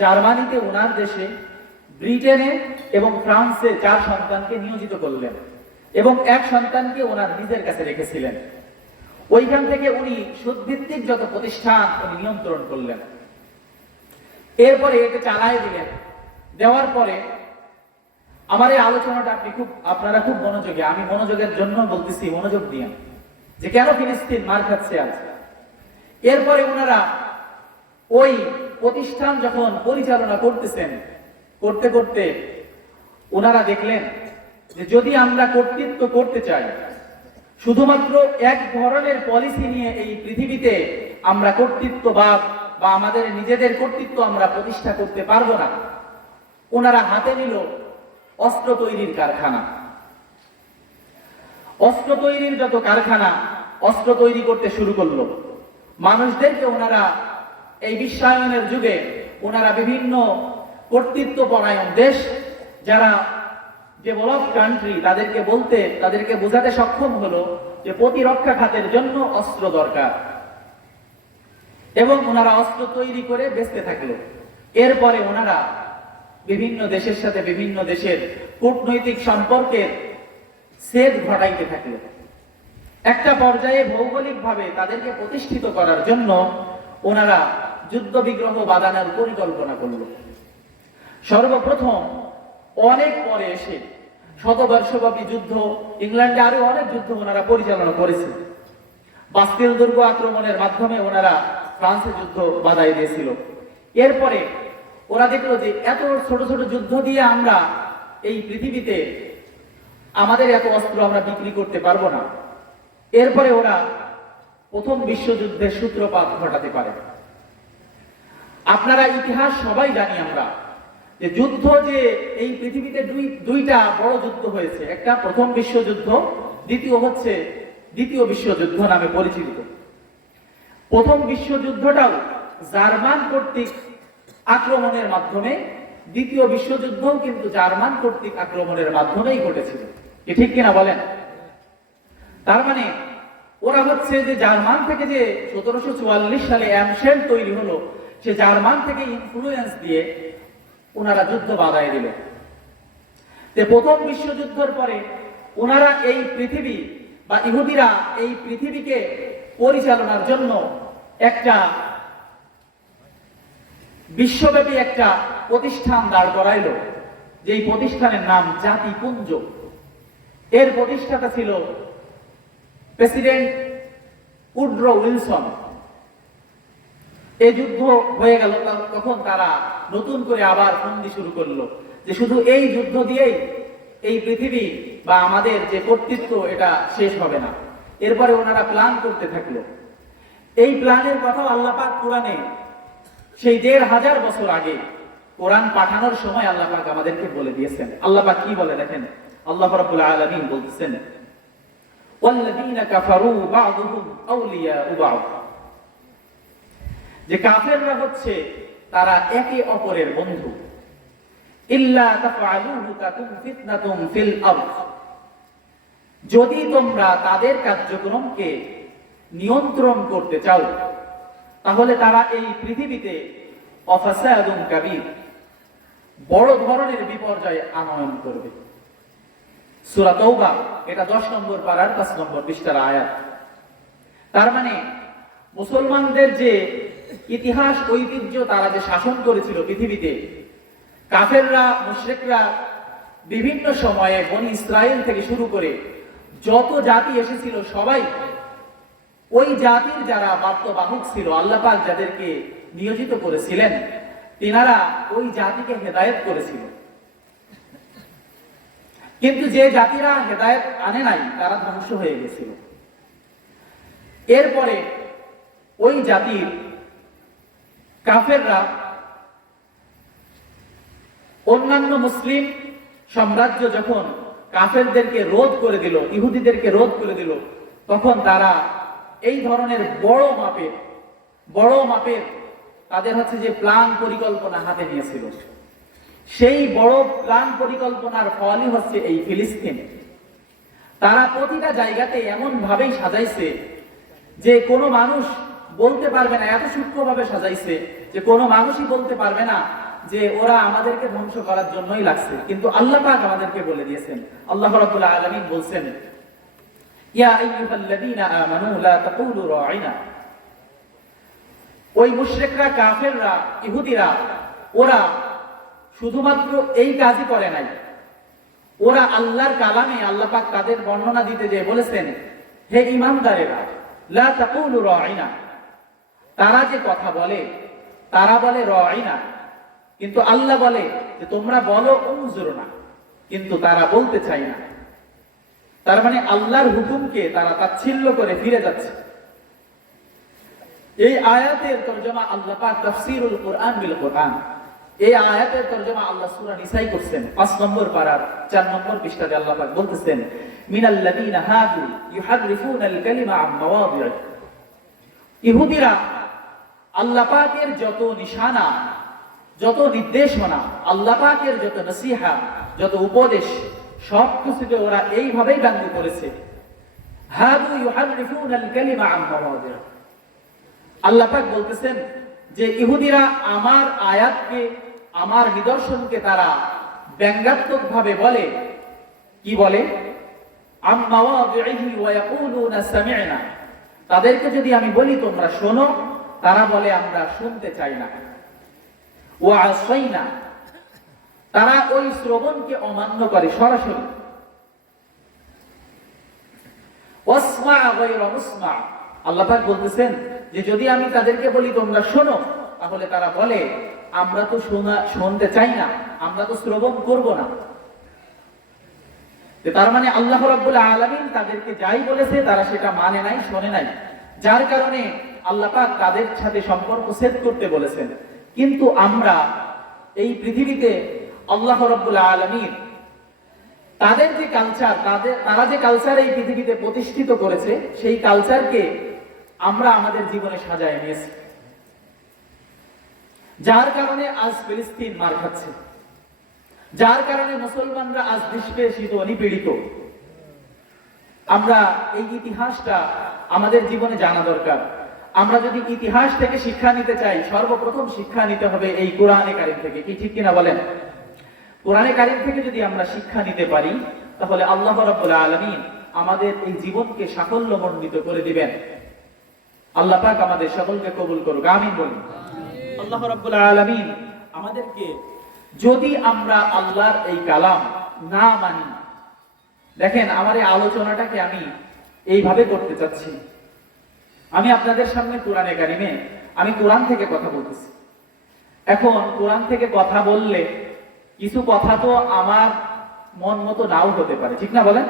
জার্মানিতে ওনার দেশে, ব্রিটেনে এবং ফ্রান্সে 4 সন্তানকে নিয়োজিত করলেন এবং 1 সন্তানকে ওনার নিজের কাছে রেখেছিলেন। ওইখান থেকে উনি সুদভিত্তিক যত প্রতিষ্ঠান উনি নিয়ন্ত্রণ করলেন। এরপরে এটা চালায় দিলেন। দেওয়ার পরে আমার এই আলোচনাটা আপনারা খুব মনোযোগী, আমি মনোযোগের জন্য বলতেছি, মনোযোগ দিয়ে, যে কেন ফিলিস্তিন মার খাচ্ছে আজ। এরপরে ওনারা ওই প্রতিষ্ঠান যখন পরিচালনা করতেছেন, করতে করতে ওনারা দেখলেন যে যদি আমরা কর্তৃত্ব করতে চাই, শুধুমাত্র এক ধরনের পলিসি নিয়ে এই পৃথিবীতে আমরা কর্তৃত্ববাদ বা আমাদের নিজেদের কর্তৃত্ব আমরা প্রতিষ্ঠা করতে পারবো না। ওনারা হাতে নিল অস্ত্র তৈরির কারখানা। অস্ত্র তৈরির যত কারখানা অস্ত্র তৈরি করতে শুরু করলো। মানুষদেরকে ওনারা এই বিশ্বায়নের যুগে ওনারা বিভিন্ন কর্তৃত্ব পরায়ণ দেশ যারা ডেভেলপ কান্ট্রি তাদেরকে বোঝাতে সক্ষম হলো যে প্রতিরক্ষা খাতের জন্য অস্ত্র দরকার, এবং ওনারা অস্ত্র তৈরি করে বেচতে থাকলো। এরপরে ওনারা বিভিন্ন দেশের সাথে বিভিন্ন দেশের কূটনৈতিক সম্পর্কের ছেদ ঘটাইতে থাকলো। একটা পর্যায়ে ভৌগোলিকভাবে তাদেরকে প্রতিষ্ঠিত করার জন্য ওনারা যুদ্ধ বিগ্রহ বাঁধানোর পরিকল্পনা করল। সর্বপ্রথম অনেক পরে এসে শতবর্ষব্যাপী যুদ্ধ, ইংল্যান্ডে আরো অনেক যুদ্ধ ওনারা পরিচালনা করেছে। বাস্তিল দুর্গ আক্রমণের মাধ্যমে ওনারা ফ্রান্সে যুদ্ধ বাধাই দিয়েছিল। এরপরে ওরা দেখলো যে এত ছোট ছোট যুদ্ধ দিয়ে আমরা এই পৃথিবীতে আমাদের এত অস্ত্র আমরা বিক্রি করতে পারবো না। এরপরে ওরা প্রথম বিশ্বযুদ্ধের সূত্রপাত ঘটাতে পারে। আপনারা ইতিহাস সবাই জানি আমরা যে যুদ্ধ, যে এই পৃথিবীতে দুইটা বড় যুদ্ধ হয়েছে, একটা প্রথম বিশ্বযুদ্ধ, দ্বিতীয় বিশ্বযুদ্ধ নামে পরিচিত। প্রথম বিশ্বযুদ্ধটাও জার্মান কর্তৃক আক্রমণের মাধ্যমে, দ্বিতীয় বিশ্বযুদ্ধও কিন্তু জার্মান কর্তৃক আক্রমণের মাধ্যমেই ঘটেছিল। ঠিক কিনা বলেন? তার মানে ওরা হচ্ছে যে জার্মান থেকে যে 1744 সালে অ্যামশেল্ড তৈরি হলো, সে জার্মান থেকে ইনফ্লুয়েন্স দিয়ে ওনারা যুদ্ধ বাধায় দিল। প্রথম বিশ্বযুদ্ধের পরে ওনারা এই পৃথিবী বা ইহুদিরা এই পৃথিবীকে পরিচালনার জন্য একটা বিশ্বব্যাপী একটা প্রতিষ্ঠান দাঁড় করাইল, যেই প্রতিষ্ঠানের নাম জাতিপুঞ্জ। এর প্রতিষ্ঠাতা ছিল প্রেসিডেন্ট উড্রো উইলসন। এই যুদ্ধ হয়ে গেল, তখন তারা নতুন করে আবার ফন্দি শুরু করলো যে শুধু এই যুদ্ধ দিয়েই এই পৃথিবী বা আমাদের যে কর্তৃত্ব এটা শেষ হবে না। এরপরে ওনারা প্ল্যান করতে থাকলো। এই প্ল্যানের কথা আল্লাহ পাক কোরআনে সেই 1500 বছর আগে কোরআন পাঠানোর সময় আল্লাহ পাক আমাদেরকে বলে দিয়েছেন। আল্লাহ পাক কি বলে দেখেন, আল্লাহ রাব্বুল আলামিন বলতেছেন, ওয়াল্লাযীনা কাফারু বা'দুহুম আউলিয়াউ বা'দ, যে কাফেররা হচ্ছে তারা একে অপরের বন্ধু। ইল্লা তাফআলুহু তাকুন ফিতনাতুন ফিল আরদ, যদি তোমরা তাদের কার্যক্রমকে নিয়ন্ত্রণ করতে চাও তাহলে তারা এই পৃথিবীতে অফাসাদুন কাবীর, বড় ধরনের বিপর্যয় আনয়ন করবে। সূরা তাওবা এটা 10 নম্বর পারার 5 নম্বর পৃষ্ঠার আয়াত। তার মানে মুসলমানদের যে ইতিহাস ঐতিহ্য, তারা যে শাসন করেছিল পৃথিবীতে, কাফেররা মুশরিকরা বিভিন্ন সময়ে বনি ইসরাইল থেকে শুরু করে যত জাতি এসেছিল সবাই ওই জাতির যারা বার্তাবাহক ছিল, আল্লাহ পাক যাদেরকে নিয়োজিত করেছিলেন, তিনারা ওই জাতিকে হেদায়েত করেছিল। কিন্তু যে জাতিরা হেদায়েত আনে নাই তারা ধ্বংস হয়ে গেছিল। এরপরে ওই জাতির কাফেররা অন্যান্য মুসলিম সাম্রাজ্য যখন কাফেরদেরকে রোধ করে দিল, ইহুদিদেরকে রোধ করে দিল, তখন তারা এই ধরনের বড় মাপের তাদের হচ্ছে যে প্ল্যান পরিকল্পনা হাতে নিয়েছিল। সেই বড় প্ল্যান পরিকল্পনার ফলই হচ্ছে এই ফিলিস্তিন। তারা প্রতিটা জায়গাতে এমন ভাবেই সাজাইছে যে কোনো মানুষ বলতে পারবে না, এত সূক্ষ্মভাবে সাজাইছে যে কোনো মানুষই বলতে পারবে না যে ওরা আমাদেরকে ধ্বংস করার জন্যই লাগছে। কিন্তু আল্লাহ পাক আমাদেরকে বলে দিয়েছেন, আল্লাহ রাব্বুল আলামিন বলছেন, ইয়া আইয়ুহাল্লাযীনা আমানু লা তাকুলু রাঈনা। ওই মুশরিকরা, কাফেররা, ইহুদিরা ওরা শুধুমাত্র এই কাজই করে নাই, ওরা আল্লাহর কালামে আল্লাহ পাক তাদের বর্ণনা দিতে যে বলেছেন, হে ঈমানদারেরা, লা তাকুলু রাঈনা, তারা যে কথা বলে তারা বলে রাঈনা, কিন্তু আল্লাহ বলে যে তোমরা বলো উনজুরনা, কিন্তু তারা বলতে চায় না। তার মানে আল্লাহর হুকুমকে তারা তাচ্ছিল্য করে ফিরে যাচ্ছে। এই আয়াতের তরজমা আল্লাহ পাক তাফসীরুল কুরআন বিল কুরআন, এই আয়াতের তরজমা আল্লাহ সূরা নিসাই করছেন 5 নম্বর পারার 4 নম্বর পৃষ্ঠাতে আল্লাহ পাক বলতেছেন, মিনাল্লাযীনা হাদু ইউহাররিফুনাল কালিমা আন মাওয়াদি'i। ইহুদিরা আল্লাহ পাকের যত নিশানা, যত নির্দেশনা, আল্লাহ পাকের যত নসিহা, যত উপদেশ, সব কিছুকে ওরা এইভাবেই ব্যঙ্গ করেছে। হাদু ইউহাররিফুনাল কালিমা আন মাওয়াদি'i। আল্লাহ পাক বলতেছেন যে ইহুদিরা আমার আয়াতকে, আমার নিদর্শনকে তারা ব্যঙ্গাত্মক ভাবে বলে। কি বলে? আম মাওয়াদিহি ওয়া ইয়াকুলুনা সামি'না। তাদেরকে যদি আমি বলি তোমরা শোনো, তারা বলে আমরা শুনতে চাই না। ওয়া আসাইনা, তারা ওই শ্রবণকে অমান্য করে সরাসরি। ওয়াসমা গায়রা মুসমা, আল্লাহ পাক বলতেছেন যে যদি আমি তাদেরকে বলি তোমরা শোনো, তাহলে তারা বলে আমরা তো শুনতে চাই না, আমরা তো শ্রবণ করব না। তার মানে আল্লাহ রাব্বুল আলামিন তাদেরকে যাই বলেছে তারা সেটা মানে নাই, শোনে নাই, যার কারণে আল্লাহ পাক তাদের সাথে সম্পর্ক ছেদ করতে বলেছেন। কিন্তু আমরা এই পৃথিবীতে আল্লাহ রাব্বুল আলামিন তাদের যে কালচার, তারা যে কালচার এই পৃথিবীতে প্রতিষ্ঠিত করেছে, সেই কালচারকে আমরা আমাদের জীবনে সাজায় নিয়েছি, যার কারণে আজ ফিলিস্তিন মার খাচ্ছে, যার কারণে মুসলমানরা আজ নিষ্পেষিত, নিপীড়িত। আমরা এই ইতিহাসটা আমাদের জীবনে জানা দরকার। আমরা যদি ইতিহাস থেকে শিক্ষা নিতে চাই, সর্বপ্রথম শিক্ষা নিতে হবে এই কোরআনে কারীম থেকে। কি ঠিক কিনা বলেন? কোরআনে কারীম থেকে যদি আমরা শিক্ষা নিতে পারি, তাহলে আল্লাহ রাব্বুল আলামিন আমাদের এই জীবনকে সাফল্যমণ্ডিত করে দিবেন। আল্লাহ পাক আমাদের সকলকে কবুল করুক, আমিন বলুন। আল্লাহ রাব্বুল আলামিন আমাদেরকে, যদি আমরা আল্লাহর এই কালাম না মানি, দেখেন আমার এই আলোচনাটাকে আমি এইভাবে করতে চাচ্ছি। আমি আপনাদের সামনে কোরআনে কারিমে, আমি কোরআন থেকে কথা বলতেছি। এখন কোরআন থেকে কথা বললে কিছু কথা তো আমার মন মতো নাও হতে পারে, ঠিক না বলেন?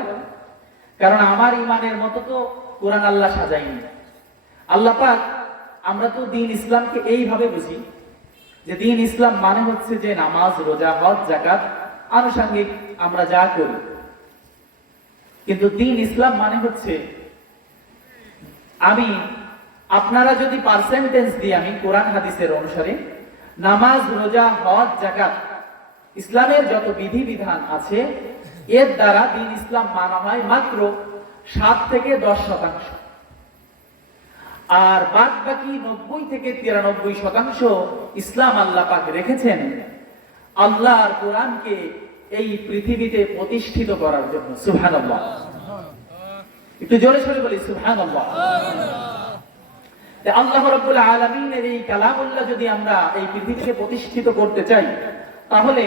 কারণ আমার ইমানের মতো তো কোরআন আল্লাহ সাজাইনি। আল্লাহ পাক, আমরা তো দ্বীন ইসলামকে এইভাবে বুঝি যে দ্বীন ইসলাম মানে হচ্ছে যে নামাজ, রোজা, হজ, যাকাত, আনুষঙ্গিক আমরা যা করি। কিন্তু দ্বীন ইসলাম মানে হচ্ছে, আমি আপনারা যদি পার্সেন্টেজ দিই, আমি কোরআন হাদিসের অনুসারে নামাজ, রোজা, হজ, যাকাত, ইসলামের যত বিধি বিধান আছে, এর দ্বারা দ্বীন ইসলাম মানা হয় মাত্র 7 থেকে 10%। আর বাদ বাকি 90 থেকে 93% ইসলাম আল্লাহ পাক রেখেছেন আল্লাহর কোরআনকে এই পৃথিবীতে প্রতিষ্ঠিত করার জন্য। সুবহানাল্লাহ, একটু জোরে সরে বলি সুবহানাল্লাহ। আল্লাহ রাব্বুল আলামিনের এই কালামুল্লাহ যদি আমরা এই পৃথিবীতে প্রতিষ্ঠিত করতে চাই, তাহলে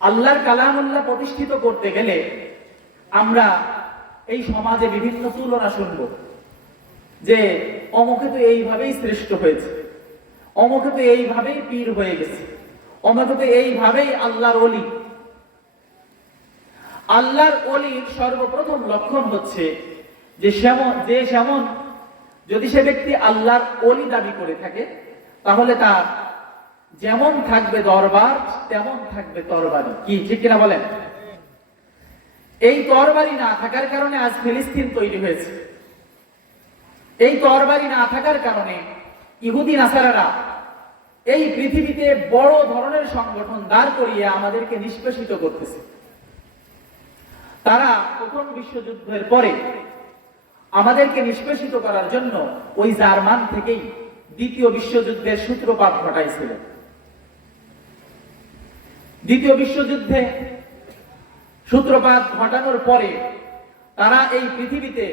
আল্লাহর কালামুল্লাহ প্রতিষ্ঠিত করতে গেলে আমরা এই সমাজে বিভিন্ন তুলনা শুনব যে অমুকে তো এইভাবেই শ্রেষ্ঠ হয়েছে, অমুকে তো এইভাবেই পীর হয়ে গেছে, অমুকে তো এইভাবেই আল্লাহর ওলি। আল্লাহর ওলির সর্বপ্রথম লক্ষণ হচ্ছে যে যেমন যদি সে ব্যক্তি আল্লাহর ওলি দাবি করে থাকে, তাহলে তার যেমন থাকবে দরবার তেমন থাকবে তরবারি। কি ঠিক কিনা বলেন? এই তরবারি না থাকার কারণে আজ ফিলিস্তিন তৈরি হয়েছে। এই তরবারি না থাকার কারণে ইহুদি নাসারারা এই পৃথিবীতে বড় ধরনের সংগঠন দাঁড় করিয়ে আমাদেরকে নিষ্পেষিত করতেছে। তারা প্রথম বিশ্বযুদ্ধের পরে আমাদেরকে নিষ্পেষিত করার জন্য ওই জার্মান থেকেই দ্বিতীয় বিশ্বযুদ্ধের সূত্রপাত ঘটাইছিল। দ্বিতীয় বিশ্বযুদ্ধে সূত্রপাত ঘটানোর পরে তারা এই পৃথিবীতে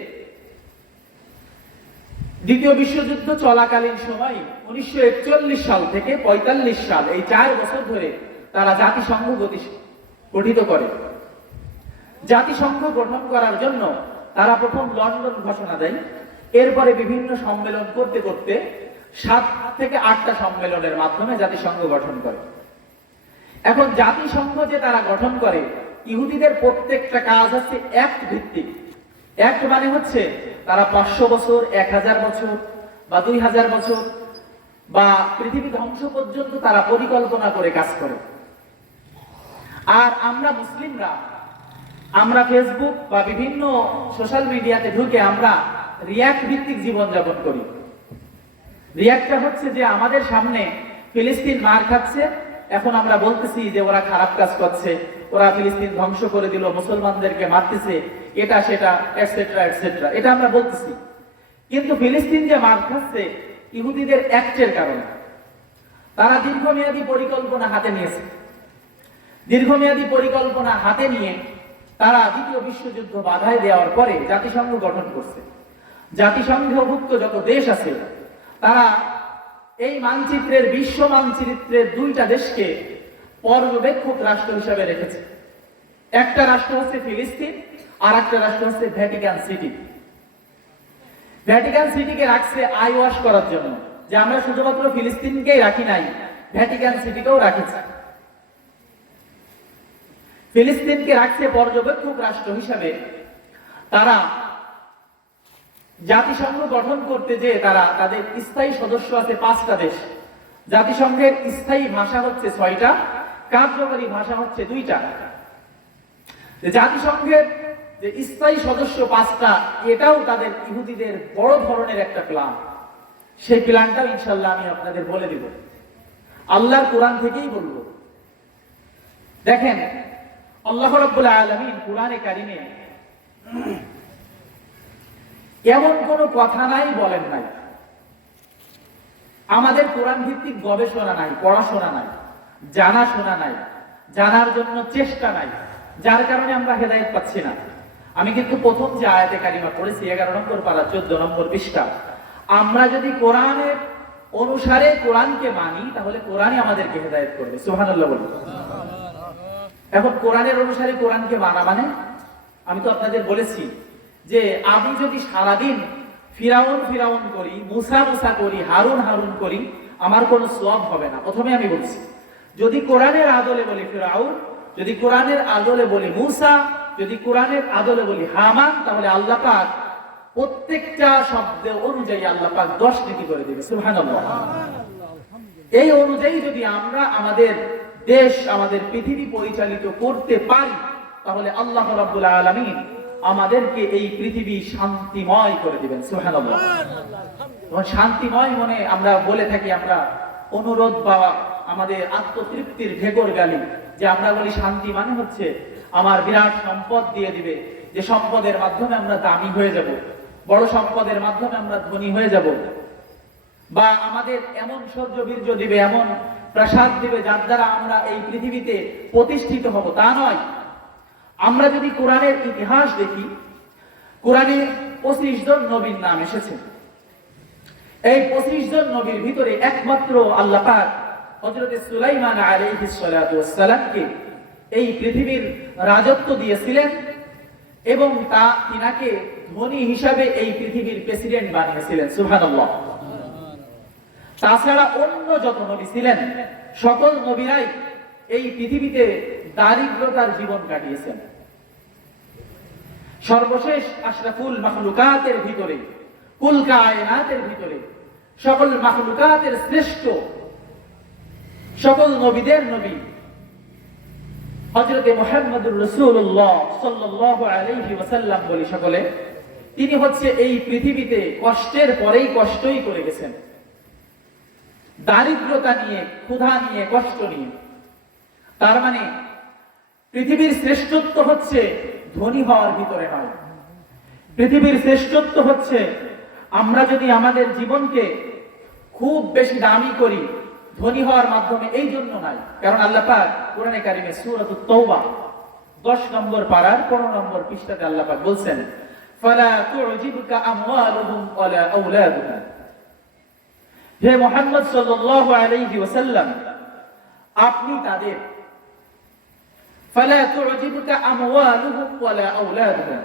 দ্বিতীয় বিশ্বযুদ্ধ চলাকালীন সময় 1941 সাল থেকে 45 সাল, এই 4 বছর ধরে তারা জাতিসংঘ গঠিত করে। জাতিসংঘ গঠন করার জন্য তারা প্রথম লন্ডন ঘোষণা দেয়। এরপরে বিভিন্ন সম্মেলন করতে করতে 7 থেকে 8টা সম্মেলনের মাধ্যমে জাতিসংঘ গঠন করে। এখন জাতিসংঘ যে তারা গঠন করে, ইহুদিদের প্রত্যেকটা কাজ হচ্ছে অ্যাক্ট ভিত্তিক। অ্যাক্ট মানে হচ্ছে তারা 500 বছর, 1000 বছর বা 2000 বছর বা পৃথিবী ধ্বংস পর্যন্ত তারা পরিকল্পনা করে কাজ করে। আর আমরা মুসলিমরা, আমরা ফেসবুক বা বিভিন্ন সোশ্যাল মিডিয়াতে ঢুকে আমরা রিয়াক্ট ভিত্তিক জীবনযাপন করি। রিয়াক্টটা হচ্ছে যে আমাদের সামনে ফিলিস্তিন মার খাচ্ছে, এখন আমরা বলতেছি যে ওরা খারাপ কাজ করছে, ওরা ফিলিস্তিন ধ্বংস করে দিল, মুসলমানদেরকে মারতেছে, এটা সেটা এটসেট্রা এটসেট্রা, এটা আমরা বলতেছি। কিন্তু ফিলিস্তিন যে মার খাচ্ছে ইহুদিদের অ্যাক্টের কারণে। তারা দীর্ঘমেয়াদী পরিকল্পনা হাতে নিয়েছে। দীর্ঘমেয়াদী পরিকল্পনা হাতে নিয়ে তারা দ্বিতীয় বিশ্বযুদ্ধ বাধায় দেওয়ার পরে জাতিসংঘ গঠন করছে। জাতিসংঘভুক্ত যত দেশ আছে তারা এই মানচিত্রের, বিশ্ব মানচিত্রের 2টা দেশকে পর্যবেক্ষক রাষ্ট্র হিসাবে রেখেছে। একটা রাষ্ট্র হচ্ছে ফিলিস্তিন, আর একটা রাষ্ট্র হচ্ছে ভ্যাটিকান সিটি। ভ্যাটিকান সিটিকে রাখছে আই ওয়াশ করার জন্য, যে আমরা শুধুমাত্র ফিলিস্তিনকেই রাখি নাই, ভ্যাটিকান সিটিকেও রাখেছি। ফিলিস্তিনকে রাখছে পর্যবেক্ষক রাষ্ট্র হিসাবে। তারা জাতিসংঘ গঠন করতে যে তারা তাদের স্থায়ী সদস্য আছে 5টা দেশ। জাতিসংঘের স্থায়ী ভাষা হচ্ছে 6টা, কার্যকরী ভাষা হচ্ছে 2টা। জাতিসংঘের যে স্থায়ী সদস্য 5টা, এটাও তাদের ইহুদিদের বড় ধরনের একটা প্ল্যান। সেই প্ল্যানটাও ইনশাআল্লাহ আমি আপনাদের বলে দিব, আল্লাহর কোরআন থেকেই বলবো। দেখেন, আল্লাহ রাব্বুল আলামিন কোরআনে কারিমে এমন কোনো কথা নাই বলেন নাই। আমাদের কোরআন ভিত্তিক গবেষণা নাই, পড়াশোনা নাই, জানাশোনা নাই, জানার জন্য চেষ্টা নাই, যার কারণে আমরা হেদায়েত পাচ্ছি না। আমি কিন্তু প্রথম যে আয়াতে কারিমা পড়েছি 11 নম্বর পারা 14 নম্বর পৃষ্ঠা, আমরা যদি কোরআনের অনুসারে কোরআনকে মানি তাহলে কোরআনই আমাদেরকে হেদায়েত করবে। সুবহানাল্লাহ বলুন। এখন কোরআনের অনুসারে কোরআনকে মানা মানে, আমি তো আপনাদের বলেছি যে আমি যদি সারাদিন ফিরাউন ফিরাউন করি, মুসা মুসা করি, হারুন হারুন করি, আমার কোনো সওয়াব হবে না। প্রথমে আমি বলছি, যদি কোরআনের আদলে বলি ফিরাউন, যদি কোরআনের আদলে বলি মুসা, যদি কোরআনের আদলে বলি হামান, তাহলে আল্লাহ পাক প্রত্যেকটা শব্দ অনুযায়ী আল্লাহ পাক 10 নেকি করে দিবে। সুবহানাল্লাহ। এই অনুযায়ী যদি আমরা আমাদের দেশ, আমাদের পৃথিবী পরিচালিত করতে পারি, তাহলে আল্লাহ রাব্বুল আলামিন আমাদেরকে এই পৃথিবী শান্তিময় করে দিবেন। সুবহানাল্লাহ। শান্তিময় মনে আমরা বলে থাকি, আমরা অনুরোধ বা আমাদের আত্মতৃপ্তির ভেকর গালি যে আমরা বলি শান্তি মানে হচ্ছে আমার বিরাট সম্পদ দিয়ে দিবে, যে সম্পদের মাধ্যমে আমরা দামি হয়ে যাব, বড় সম্পদের মাধ্যমে আমরা ধনী হয়ে যাব, বা আমাদের এমন শৌর্য বীর্য দিবে, এমন প্রাসাদ দিবে যার দ্বারা আমরা এই পৃথিবীতে প্রতিষ্ঠিত হব, তা নয়। আমরা যদি কোরআনের ইতিহাস দেখি, কোরআনে 25 জন নবীর নাম এসেছে। এই 25 জন নবীর ভিতরে একমাত্র আল্লাহ পাক হযরত সুলাইমান আলাইহিস সালাতু ওয়াস সালামকে এই পৃথিবীর রাজত্ব দিয়েছিলেন এবং তিনাকে ধনী হিসাবে এই পৃথিবীর প্রেসিডেন্ট বানিয়েছিলেন। সুবহানাল্লাহ। তাছাড়া অন্য যত নবী ছিলেন সকল নবীরাই এই পৃথিবীতে দারিদ্রতার জীবন কাটিয়েছেন। সর্বশেষ আশরাফুল মাখলুকাতের ভিতরে কুল কায়নাতের ভিতরে সকল মাখলুকাতের শ্রেষ্ঠ, সকল নবীদের নবী হযরতে মুহাম্মদুর রাসূলুল্লাহ সাল্লাল্লাহু আলাইহি ওয়াসাল্লাম বলি সকলে, তিনি হচ্ছে এই পৃথিবীতে কষ্টের পরেই কষ্টই করে গেছেন, দারিদ্রতা নিয়ে, ক্ষুধা নিয়ে, কষ্ট নিয়ে। তার মানে পৃথিবীর শ্রেষ্ঠত্ব হচ্ছে ধনী হওয়ার ভিতরে নয়, পৃথিবীর শ্রেষ্ঠত্ব হচ্ছে আমরা যদি আমাদের জীবনকে খুব বেশি দামি করি ধনী হওয়ার মাধ্যমে, এই জন্য নয়। কারণ আল্লাহ পাক কোরআনে কারিমে সূরাতুত তাওবা 10 নম্বর পারার 15 নম্বর পৃষ্ঠাতে আল্লাহ পাক বলছেন, ফালা তু'জিবুকা আমওয়ালুহুম ওয়ালা আওলাদুহুম। হে মুহাম্মদ সাল্লাল্লাহু আলাইহি ওয়াসাল্লাম, আপনি তাদের ফালা তু'জিবুকা আমওয়ালুহুম ওয়ালা আওলাদুহুম,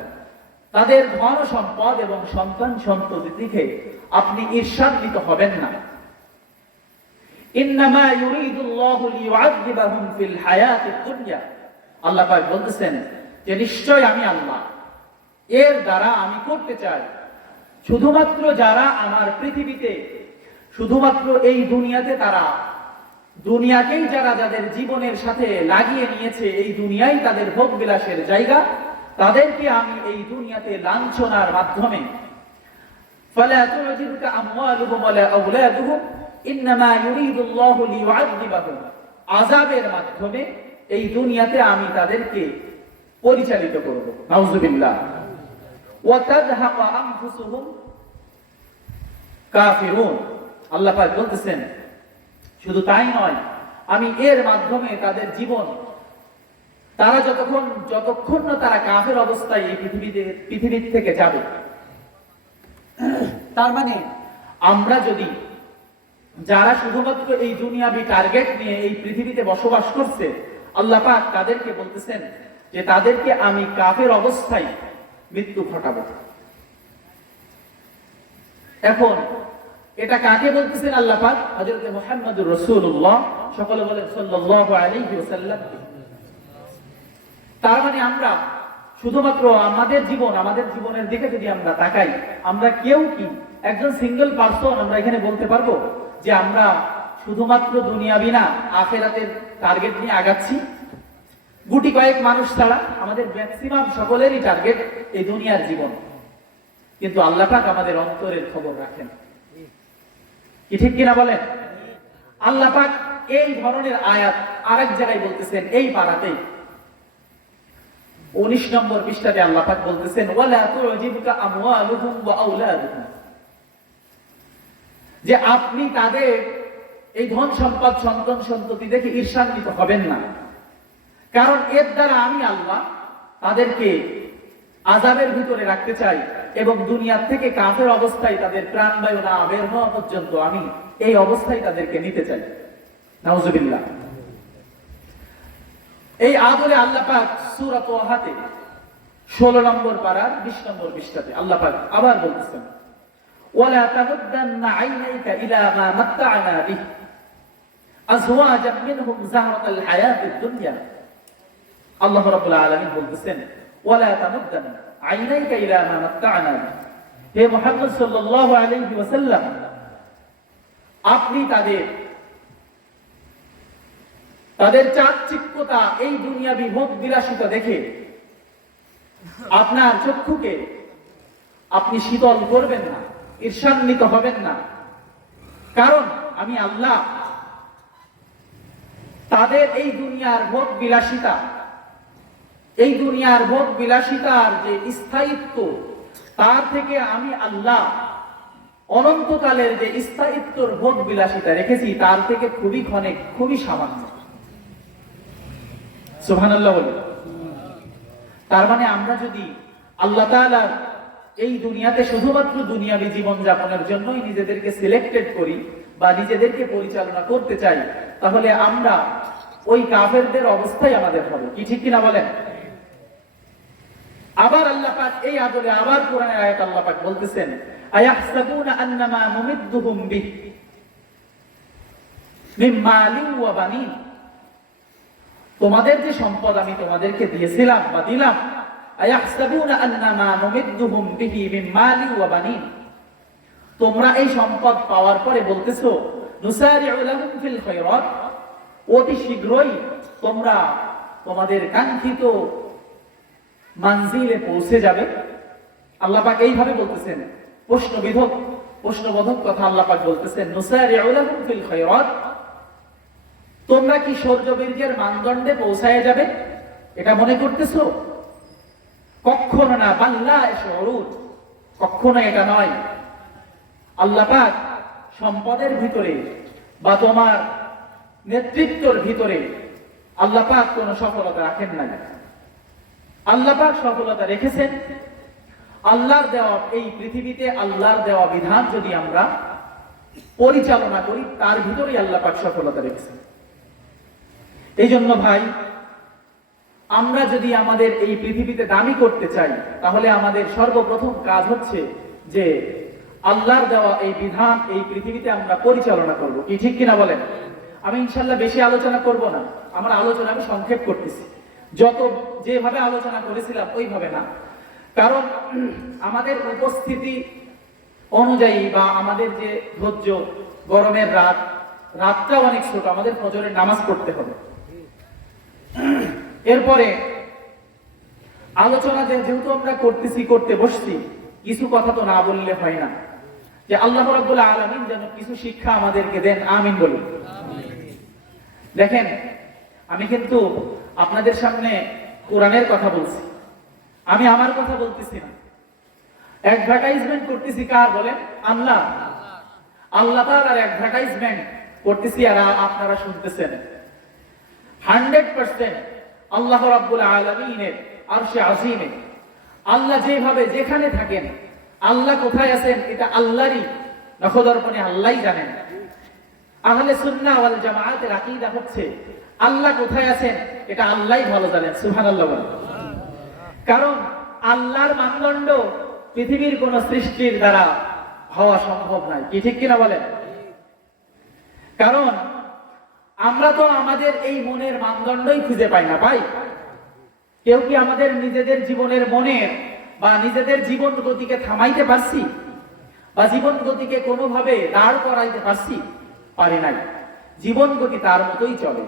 তাদের ধন সম্পদ এবং সন্তান সন্ততি দেখে আপনি ঈর্ষান্বিত হবেন না। ইন্নামা ইউরিদুল্লাহু লিয়ুআযযিবাহুম ফিল হায়াতিদ দুনিয়া, আল্লাহ পাক বলতেছেন যে নিশ্চয় আমি আল্লাহ, এর দ্বারা আমি করতে চাই শুধুমাত্র যারা আমার পৃথিবীতে, শুধুমাত্র এই দুনিয়াতে, তারা দুনিয়াকেই যারা যাদের জীবনের সাথে লাগিয়ে নিয়েছে, এই দুনিয়াই তাদের ভোগ বিলাসের জায়গা, তাদেরকে আমি এই দুনিয়াতে লাঞ্ছনার মাধ্যমে ফালা তু'জিবুকা আমওয়ালুহুম ওয়ালা আওলাদুহুম ইন্নামা ইউরিদুল্লাহু লিয়ুআযযিবাহুম, আযাবের মাধ্যমে এই দুনিয়াতে আমি তাদেরকে পরিচালিত করব। নাউযুবিল্লাহ। ওয়া তাযহাকা আনফুসুহুম কাফিরুন, আল্লাহ পাক বলতেছেন শুধু তাই নয়, আমি এর মাধ্যমে তাদের জীবন, তারা যতক্ষণ না তারা কাফের অবস্থায় এই পৃথিবী থেকে যাবে। তার মানে আমরা যদি, যারা শুধুমাত্র এই দুনিয়াবি টার্গেট নিয়ে এই পৃথিবীতে বসবাস করছে, আল্লাহ পাক তাদেরকে বলতেছেন যে তাদেরকে আমি কাফের অবস্থায় মৃত্যু ঘটাবো। এখন এটা কাকে বলতেছেন আল্লাহ পাক? হযরত মুহাম্মদুর রাসূলুল্লাহ, সকলে বলেন সাল্লাল্লাহু আলাইহি ওয়াসাল্লাম। তার মানে আমরা শুধুমাত্র আমাদের জীবনের দিকে যদি আমরা তাকাই, আমরা কেউ কি একজন সিঙ্গেল পারসন আমরা এখানে বলতে পারবো যে আমরা শুধুমাত্র দুনিয়াবি না, আখিরাতের টার্গেট নিয়ে আগাচ্ছি? গুটি কয়েক মানুষ ছাড়া আমাদের ম্যাক্সিমাম সকলেরই টার্গেট এই দুনিয়ার জীবন। কিন্তু আল্লাহ পাক আমাদের অন্তরের খবর রাখেন, কি ঠিক কিনা বলেন? আল্লাহ পাক এই ধরনের আয়াত আরেক জায়গায় বলতেছেন, এই পারাতেই 19 নম্বর পৃষ্ঠাতে আল্লাহ পাক বলতেছেন, ওয়ালা তু'জিবুকা আমওয়ালুহুম ওয়া আওলাদুহুম, যে আপনি তাদের এই ধন সম্পদ, সন্তান সন্ততি দেখে ঈর্ষান্বিত হবেন না, কারণ এর দ্বারা আমি আল্লাহ তাদেরকে আযাবের ভিতরে রাখতে চাই এবং দুনিয়া থেকে কাফের অবস্থায় তাদের প্রাণবায়ু না বের হওয়া পর্যন্ত আমি এই অবস্থায় তাদেরকে নিতে চাই। নাউযুবিল্লাহ। এই আদলে আল্লাহ পাক সূরা তাহাতে 16 নম্বর পারার 20 নম্বর পৃষ্ঠাতে আল্লাহ পাক আবার বলতেছেন, ওয়ালা তামুদ্দান্না আইনাইকা ইলা মা মাত্তা'না বিহি আজওয়াজাম মিনহুম যাহরাতাল হায়াতিদ দুনিয়া। আল্লাহ রাব্বুল আলামিন বলতেছেন, ওয়ালা তামুদ্দান্না আইনাইকা ইলা মা মাত্তা'না বিহি, হে মুহাম্মদ সাল্লাল্লাহু আলাইহি ওয়াসাল্লাম, আপনি তাদের চাকচিক্যতা, এই দুনিয়াবি ভোগ বিলাসিতা দেখে আপনার চক্ষুকে আপনি শীতল করবেন না, ঈর্ষান্বিত হবেন না, কারণ আমি আল্লাহ তাদের এই দুনিয়ার ভোগ বিলাসিতা, এই দুনিয়ার ভোগ বিলাসিতার যে স্থায়িত্ব, তার থেকে আমি আল্লাহ অনন্তকালের যে স্থায়িত্বর ভোগ বিলাসিতা রেখেছি তার থেকে খুবই ক্ষণিক, খুবই সামান্য। সুবহানাল্লাহ বলে। তার মানে আমরা যদি আল্লাহ তাআলা এই দুনিয়াতে শুধুমাত্র দুনিয়াবি জীবন যাপনের জন্যই নিজেদেরকে সিলেক্টেড করি বা নিজেদেরকে পরিচালনা করতে চাই, তাহলে আমরা ওই কাফেরদের অবস্থায় আমাদের হবে, কি ঠিক কিনা বলেন? আবার আল্লাহ পাক এই আদলে আবার কোরআনের আয়াত আল্লাহ পাক বলতেছেন, আয়াহসাবুনা আন্নামা নুমিদ্দুহুম বিহি মিন মালিন ওয়া বানিন, তোমাদের যে সম্পদ আমি তোমাদেরকে দিয়েছিলাম বা দিলাম, আয়াহসাবুনা আন্নামা নুমিদ্দুহুম বিহি মিন মালিন ওয়া বানিন, তোমরা এই সম্পদ পাওয়ার পরে বলতেছো নুসারিউ লাহুম ফিল খায়রাত, অতি শীঘ্রই তোমরা তোমাদের কাঙ্ক্ষিত মানজিলে পৌঁছে যাবে। আল্লাহ পাক এইভাবে বলতেছেন, প্রশ্নবোধক কথা আল্লাহ পাক বলতেছেন, নুসারিউ লাহুম ফিল খায়রাত, তোমরা কি শৌর্যবীর্যের মানদণ্ডে পৌঁছায় যাবে এটা মনে করতেছো? কখনো না, বাল্লা শুরুত, কখনো এটা নয়। আল্লাহ পাক সম্পদের ভিতরে বা তোমার নেতৃত্বের ভিতরে আল্লাহ পাক কোনো সফলতা রাখেন না। আল্লাহ পাক সফলতা রেখেছেন আল্লাহর দেওয়া এই পৃথিবীতে, আল্লাহর দেওয়া বিধান যদি আমরা পরিচালনা করি তার ভিতরেই আল্লাহ পাক সফলতা রেখেছেন। এই জন্য ভাই, আমরা যদি আমাদের এই পৃথিবীতে দামি করতে চাই তাহলে আমাদের সর্বপ্রথম কাজ হচ্ছে যে আল্লাহর দেওয়া এই বিধান এই পৃথিবীতে আমরা পরিচালনা করব। কি ঠিক কিনা বলেন? আমি ইনশাল্লাহ বেশি আলোচনা করব না, আমার আলোচনা আমি সংক্ষেপ করতেছি, যেভাবে আলোচনা করেছিলাম ওইভাবে না। কারণ আমাদের উপস্থিতি অনুযায়ী বা আমাদের যে ধৈর্য, গরমের রাতটা অনেক ছোট, আমাদের ফজরের নামাজ পড়তে হবে। এরপরে আলোচনা যেহেতু আমরা করতে বসছি, কিছু কথা তো না বললে হয় না, যে আল্লাহ রাব্বুল আলামিন যেন কিছু শিক্ষা আমাদেরকে দেন, আমিন বলুন। দেখেন, আমি কিন্তু আপনাদের সামনে কোরআনের কথা বলছি, আমি আমার কথা বলতেছি না। অ্যাডভার্টাইজমেন্ট করতেছি কার বলেন? আল্লাহ তাআলার অ্যাডভার্টাইজমেন্ট করতেছি, আর আপনারা শুনতেছেন। 100% আল্লাহ রাব্বুল আলামিনের আরশে আজিমে আল্লাহ যেভাবে যেখানে থাকেন, আল্লাহ কোথায় আছেন এটা আল্লাহরই নখদর্পণে আল্লাহই জানেন। আহলে সুন্নাহ ওয়াল জামাআতের আকীদা হচ্ছে আল্লাহ কোথায় আছেন এটা আল্লাহই ভালো জানেন। সুবহানাল্লাহ বলেন। কারণ আল্লাহর মানদণ্ড পৃথিবীর কোন সৃষ্টির দ্বারা হওয়া সম্ভব নয়। কি ঠিক কিনা বলেন? কারণ আমরা তো আমাদের এই মনের মানদণ্ডই খুঁজে পাই না ভাই। কেউ কি আমাদের নিজেদের জীবনের মনের বা নিজেদের জীবন গতিকে থামাইতে পারছি বা জীবন গতিকে কোনোভাবে দাঁড় করাইতে পারছি? পারি নাই। জীবন গতি তার মতোই চলে,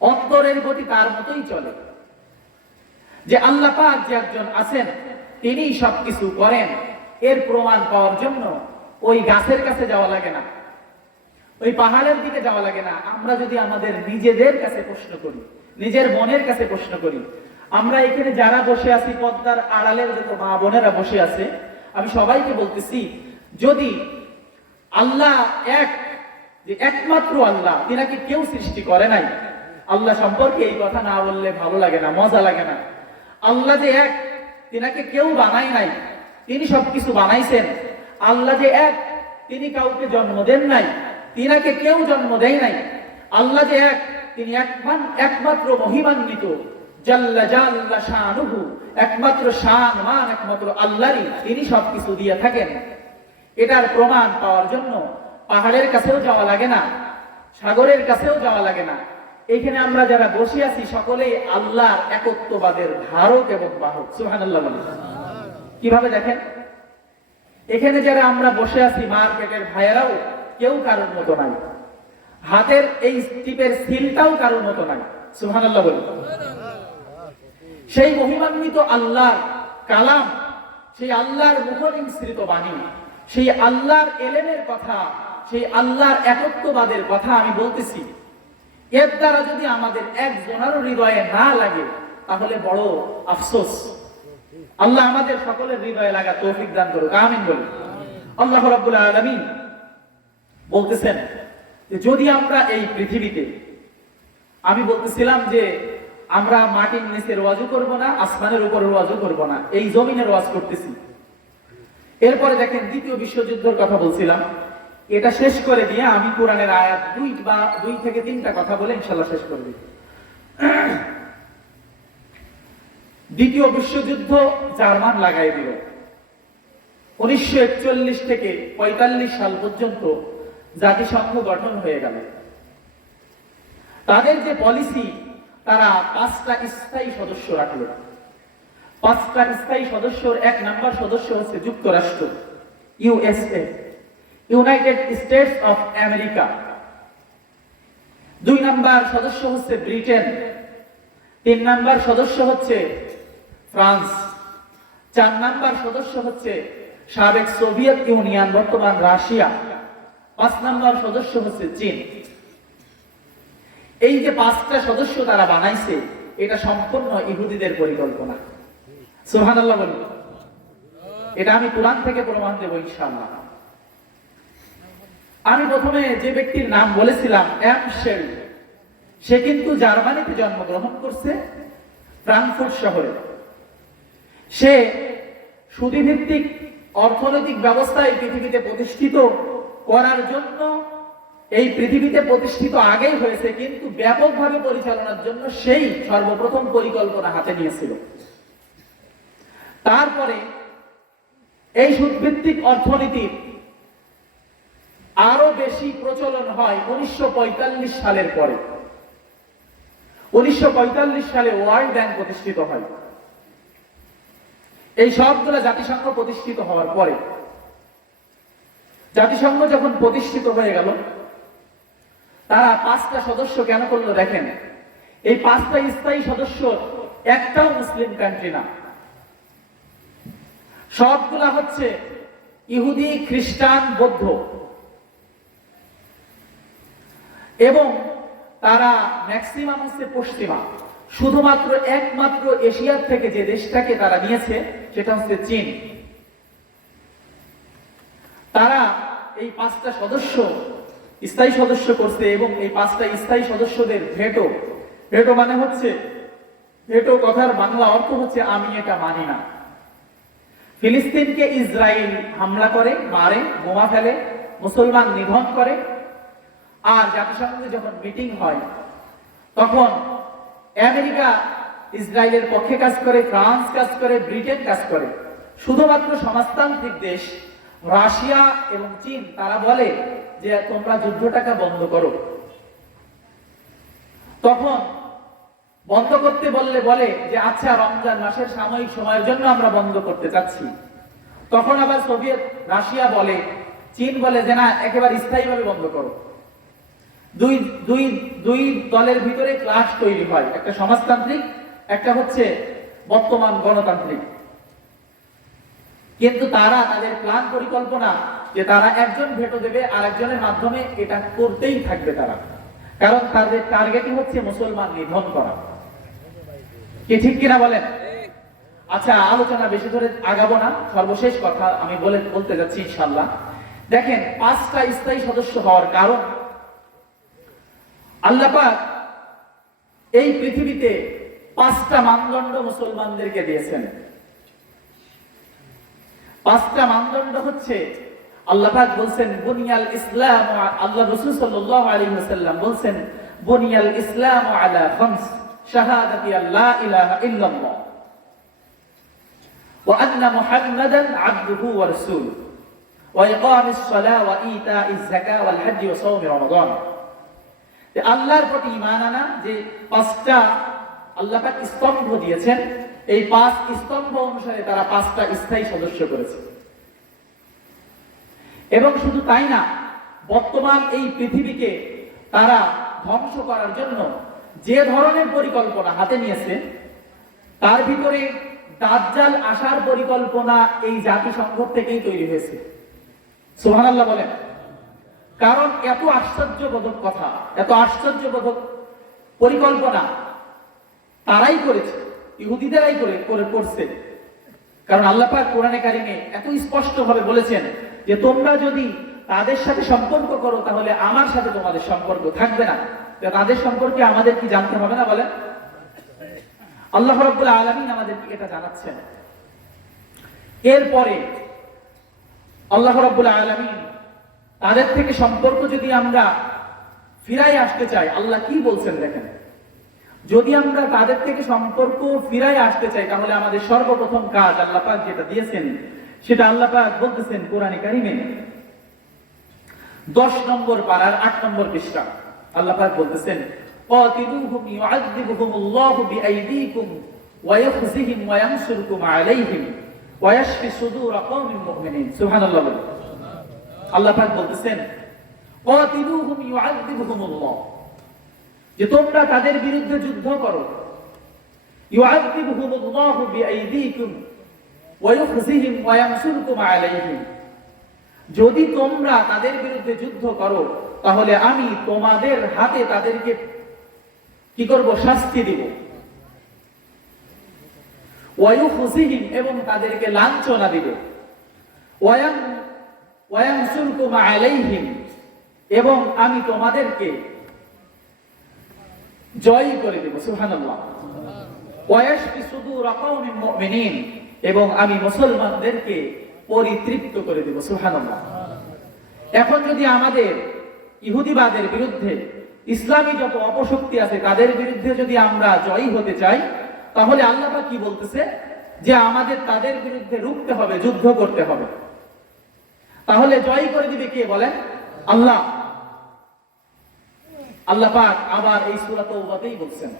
অন্তরের গতি তার মতোই চলে। যে আল্লাহ পাক যে একজন আছেন, তিনি সবকিছু করেন, এর প্রমাণ পাওয়ার জন্য ওই গাছের কাছে যাওয়া লাগে না, ওই পাহাড়ের দিকে যাওয়া লাগে না। আমরা যদি আমাদের নিজেদের কাছে প্রশ্ন করি, নিজের মনের কাছে প্রশ্ন করি, আমরা এখানে যারা বসে আছি, পর্দার আড়ালের যত মা বোনেরা বসে আছে, আমি সবাইকে বলতেছি, যদি আল্লাহ এক, যে একমাত্র আল্লাহ, তিনাকে কেউ সৃষ্টি করে নাই। আল্লাহ সম্পর্কে এই কথা না বললে ভালো লাগে না, মজা লাগে না। আল্লাহ যে এক, তিনাকে কেউ বানাই নাই, তিনি সবকিছু বানাইছেন। আল্লাহ যে এক, তিনি কাউকে জন্ম দেন নাই, তিনাকে কেউ জন্ম দেয় নাই। আল্লাহ যে এক, তিনি একমাত্র মহিমান্বিত, জাল্লা জাল্লা শানুহু, একমাত্র শান মান একমাত্র আল্লাহরই, তিনি সবকিছু দিয়ে থাকেন। এটার প্রমাণ পাওয়ার জন্য পাহাড়ের কাছেও যাওয়া লাগে না, সাগরের কাছেও যাওয়া লাগে না। এখানে আমরা যারা বসে আছি সকলেই আল্লাহর একত্ববাদের ধারক এবং বাহক। সুবহানাল্লাহ বলেন। কিভাবে দেখেন, এখানে যারা আমরা বসে আছি, মার্কেটের ভাইয়েরাও কেউ কারোর মতো নাই, হাতের এই টিপের সিলটাও কারোর মতো নাই। সুবহানাল্লাহ বলেন। সেই মহিমান্বিত আল্লাহর কালাম, সেই আল্লাহর মুখনিসৃত বাণী, সেই আল্লাহর এলেমের কথা, সেই আল্লাহর একত্ববাদের কথা আমি বলতেছি। এর দ্বারা যদি আমাদের একজনেরও হৃদয়ে না লাগে তাহলে বড় আফসোস। আল্লাহ আমাদের সকলের হৃদয়ে লাগা তৌফিক দান করুক, আমিন বলুন। আল্লাহ রাব্বুল আলামিন বলতেছেন যে যদি আমরা এই পৃথিবীতে, আমি বলতেছিলাম যে আমরা মাটির নিচের ওয়াজু করব না, আসমানের উপরের ওয়াজু করব না, এই জমিনের ওয়াজ করতেছি। এরপরে দেখেন, দ্বিতীয় বিশ্বযুদ্ধের কথা বলছিলাম, এটা শেষ করে দিয়ে আমি কোরআনের আয়াত 2 থেকে 3টা কথা বলে ইনশাআল্লাহ শেষ করে দিই। দ্বিতীয় বিশ্বযুদ্ধ জার্মান লাগাই দিল। 1941 থেকে 45 সাল পর্যন্ত জাতিসংঘ গঠন হয়ে গেল। তাদের যে পলিসি, তারা 5টা স্থায়ী সদস্য রাখলো। 5টা স্থায়ী সদস্যর 1 নাম্বার সদস্য হচ্ছে যুক্তরাষ্ট্র, USA। United states of America. 2 number সদস্য হচ্ছে ব্রিটেন। 3 নাম্বার সদস্য হচ্ছে ফ্রান্স। 4 নাম্বার সদস্য হচ্ছে সাবেক সোভিয়েত ইউনিয়ন, বর্তমান রাশিয়া। 5 নাম্বার সদস্য হচ্ছে চীন। এই যে 5টা সদস্য তারা বানাইছে, এটা সম্পূর্ণ ইহুদিদের পরিকল্পনা। সুবহানাল্লাহ বলুন। এটা আমি কোরআন থেকে প্রমাণ দেব ইনশাআল্লাহ। আমি প্রথমে যে ব্যক্তির নাম বলেছিলাম এমশেল, সে কিন্তু জার্মানিতে জন্মগ্রহণ করছে, ফ্রাঙ্কফুর্ট শহরে। সে সুদীভিত্তিক অর্থনৈতিক ব্যবস্থায় পৃথিবীতে প্রতিষ্ঠিত করার জন্য এই পৃথিবীতে প্রতিষ্ঠিত আগেই হয়েছে, কিন্তু ব্যাপকভাবে পরিচালনার জন্য সেই সর্বপ্রথম পরিকল্পনা হাতে নিয়েছিল। তারপরে এই সুদভিত্তিক অর্থনীতির আরো বেশি প্রচলন হয় 1945 সালের পরে। 1945 সালে ওয়ার্ল্ড ব্যাংক প্রতিষ্ঠিত হয়। এই সবগুলো জাতিসংঘ প্রতিষ্ঠিত হওয়ার পরে, জাতিসংঘ যখন প্রতিষ্ঠিত হয়ে গেল, তারা 5টা সদস্য কেন করলো দেখেন। এই 5টা স্থায়ী সদস্য একটাও মুসলিম কান্ট্রি না, সবগুলা হচ্ছে ইহুদি, খ্রিস্টান, বৌদ্ধ, এবং তারা ম্যাক্সিমাম হচ্ছে পশ্চিমা। শুধুমাত্র একমাত্র এশিয়ার থেকে যে দেশটাকে তারা নিয়েছে সেটা হচ্ছে চীন। তারা এই 5টা সদস্য স্থায়ী সদস্য করছে, এবং এই 5টা স্থায়ী সদস্যদের ভেটো, ভেটো মানে হচ্ছে, ভেটো কথার বাংলা অর্থ হচ্ছে আমি এটা মানি না। ফিলিস্তিনকে ইসরায়েল হামলা করে, মারে, বোমা ফেলে, মুসলমান নিধন করে। আর জাতিসংঘে যখন মিটিং হয়, তখন আমেরিকা ইসরায়েলের পক্ষে কাজ করে, ফ্রান্স কাজ করে, ব্রিটেন কাজ করে। শুধুমাত্র সমাজতান্ত্রিক দেশ রাশিয়া এবং চীন তারা বলে যে তোমরা যুদ্ধটাকে বন্ধ করো। তখন বন্ধ করতে বললে বলে যে আচ্ছা, রমজান মাসের সাময়িক সময়ের জন্য আমরা বন্ধ করতে চাচ্ছি। তখন আবার সোভিয়েত রাশিয়া বলে, চীন বলে যে না, একেবারে স্থায়ীভাবে বন্ধ করো। দুই দলের ভিতরে ক্লাশ তৈরি হয়, একটা সমাজতান্ত্রিক, একটা হচ্ছে বর্তমান গণতান্ত্রিক। কিন্তু তারা তাদের প্ল্যান পরিকল্পনা যে তারা একজন ভেটো দেবে আর একজনের মাধ্যমে এটা করতেই থাকবে তারা, কারণ তাদের টার্গেটই হচ্ছে মুসলমান নিধন করা। কি ঠিক কিনা বলেন? আচ্ছা, আলোচনা বেশি ধরে আগাবো না, সর্বশেষ কথা আমি বলতে যাচ্ছি ইনশাআল্লাহ। দেখেন, 5টা স্থায়ী সদস্য হওয়ার কারণ, আল্লাহ পাক এই পৃথিবীতে 5টা মানদণ্ড মুসলমানদেরকে দিয়েছেন। 5টা মানদণ্ড হচ্ছে, আল্লাহ পাক বলছেন বুনিয়াল ইসলাম, আল্লাহ রাসূল সাল্লাল্লাহু আলাইহি ওয়াসাল্লাম বলছেন বুনিয়াল ইসলাম আলা খামস, শাহাদাতি আল্লা ইলাহা ইল্লাল্লাহ ওয়া আন্না মুহাম্মাদান আবদুহু ওয়া রাসূলুহু ওয়া ইকামিস সালাহ ওয়া ইতাইজ যাকাত ওয়াল হজ্জ ওয়া সাওম রমাদান। আল্লাহর প্রতি ঈমান আনা, যে 5টা আল্লাহ পাক স্তম্ভ দিয়েছেন, এই 5 স্তম্ভ অনুসারে তারা 5টা স্থায়ী সদস্য করেছে। এবং শুধু তাই না, বর্তমান এই পৃথিবীকে তারা ধ্বংস করার জন্য যে ধরনের পরিকল্পনা হাতে নিয়েছে, তার ভিতরে দাজ্জাল আসার পরিকল্পনা এই জাতিসংঘ থেকেই তৈরি হয়েছে। সুবহানাল্লাহ বলেন। কারণ এত আশ্চর্যবোধক কথা, এত আশ্চর্যবোধক পরিকল্পনা তারাই করেছে, ইহুদিদেরাই করছে। কারণ আল্লাহ পাক কোরআনে কারিমে এত স্পষ্ট ভাবে বলেছেন যে তোমরা যদি তাদের সাথে সম্পর্ক করো তাহলে আমার সাথে তোমাদের সম্পর্ক থাকবে না। তাদের সম্পর্কে আমাদের কি জানতে হবে না বলেন? আল্লাহ রাব্বুল আলামিন আমাদেরকে এটা জানাচ্ছেন। এরপরে আল্লাহ রাব্বুল আলামিন তাদের থেকে সম্পর্ক যদি আমরা ফিরাই আসতে চাই, আল্লাহ কি বলছেন দেখেন। যদি আমরা তাদের থেকে সম্পর্ক ফিরাই আসতে চাই, তাহলে আমাদের সর্বপ্রথম কাজ আল্লাহ পাক যেটা দিয়েছেন সেটা আল্লাহ পাক বলতেছেন কোরআনে কারিমে 10 নম্বর পারার 8 নম্বর পৃষ্ঠা। আল্লাহ পাক বলতেছেন قاتلوهم يعذبهم الله بأيديكم ويخزيهم وينصركم عليهم ويشفي صدور قوم مؤمنين। সুবহানাল্লাহ। আল্লাহ পাক বলতেছেন কাতিলুহুম ইউআযিবুহুমুল্লাহ, যে তোমরা তাদের বিরুদ্ধে যুদ্ধ করো, ইউআযিবুহুমুল্লাহু বিআইদিকুম ওয়া ইউখজিহিম ওয়া ইয়ানসুরকুম আলাইহিম, যদি তোমরা তাদের বিরুদ্ধে যুদ্ধ করো তাহলে আমি তোমাদের হাতে তাদেরকে কি করব, শাস্তি দিব, ওয়া ইউখজিহিম, এবং তাদেরকে লাঞ্ছনা দিব, ওয়া ইয়ানসুরকুম আলাইহিম, এবং আমি তোমাদেরকে জয় করে দেব। সুবহানাল্লাহ। ওয়া ইয়াশফি সুদুর কওমিন মুমিনিন, এবং আমি মুসলমানদেরকে পরিতৃপ্ত করে দেব। সুবহানাল্লাহ। এখন যদি আমাদের ইহুদিবাদের বিরুদ্ধে ইসলামী যত অপশক্তি আছে তাদের বিরুদ্ধে যদি আমরা জয়ী হতে চাই, তাহলে আল্লাহ পাক কি বলতেছে, যে আমাদের তাদের বিরুদ্ধে রুখতে হবে, যুদ্ধ করতে হবে। তাহলে জয় করে দিবে কে বলেন? আল্লাহ। আল্লাহ পাক আবার এই সূরা তাওবাতেই বলছেন,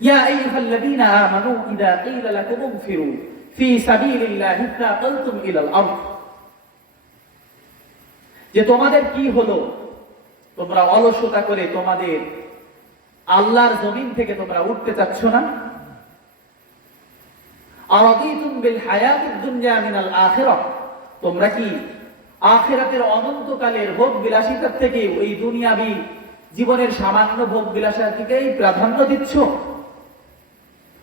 ইয়া আইয়ুহাল্লাযীনা আমানু ইযা ক্বিলা লাকুম ইনফিরু ফি সাবিলিল্লাহি ফাকালতুম ইলাল আরদ, যে তোমাদের কি হলো, তোমরা অলসতা করে তোমাদের আল্লাহর জমিন থেকে তোমরা উঠতে চাচ্ছ না? আরাদিতুম বিল হায়াতিদ দুনিয়া মিনাল আখিরাহ, তোমরা কি আখিরাতের অনন্তকালের ভোগ বিলাসিতার থেকে ওই দুনিয়াবি জীবনের সামান্য ভোগ বিলাসিতার থেকেই প্রাধান্য দিচ্ছ?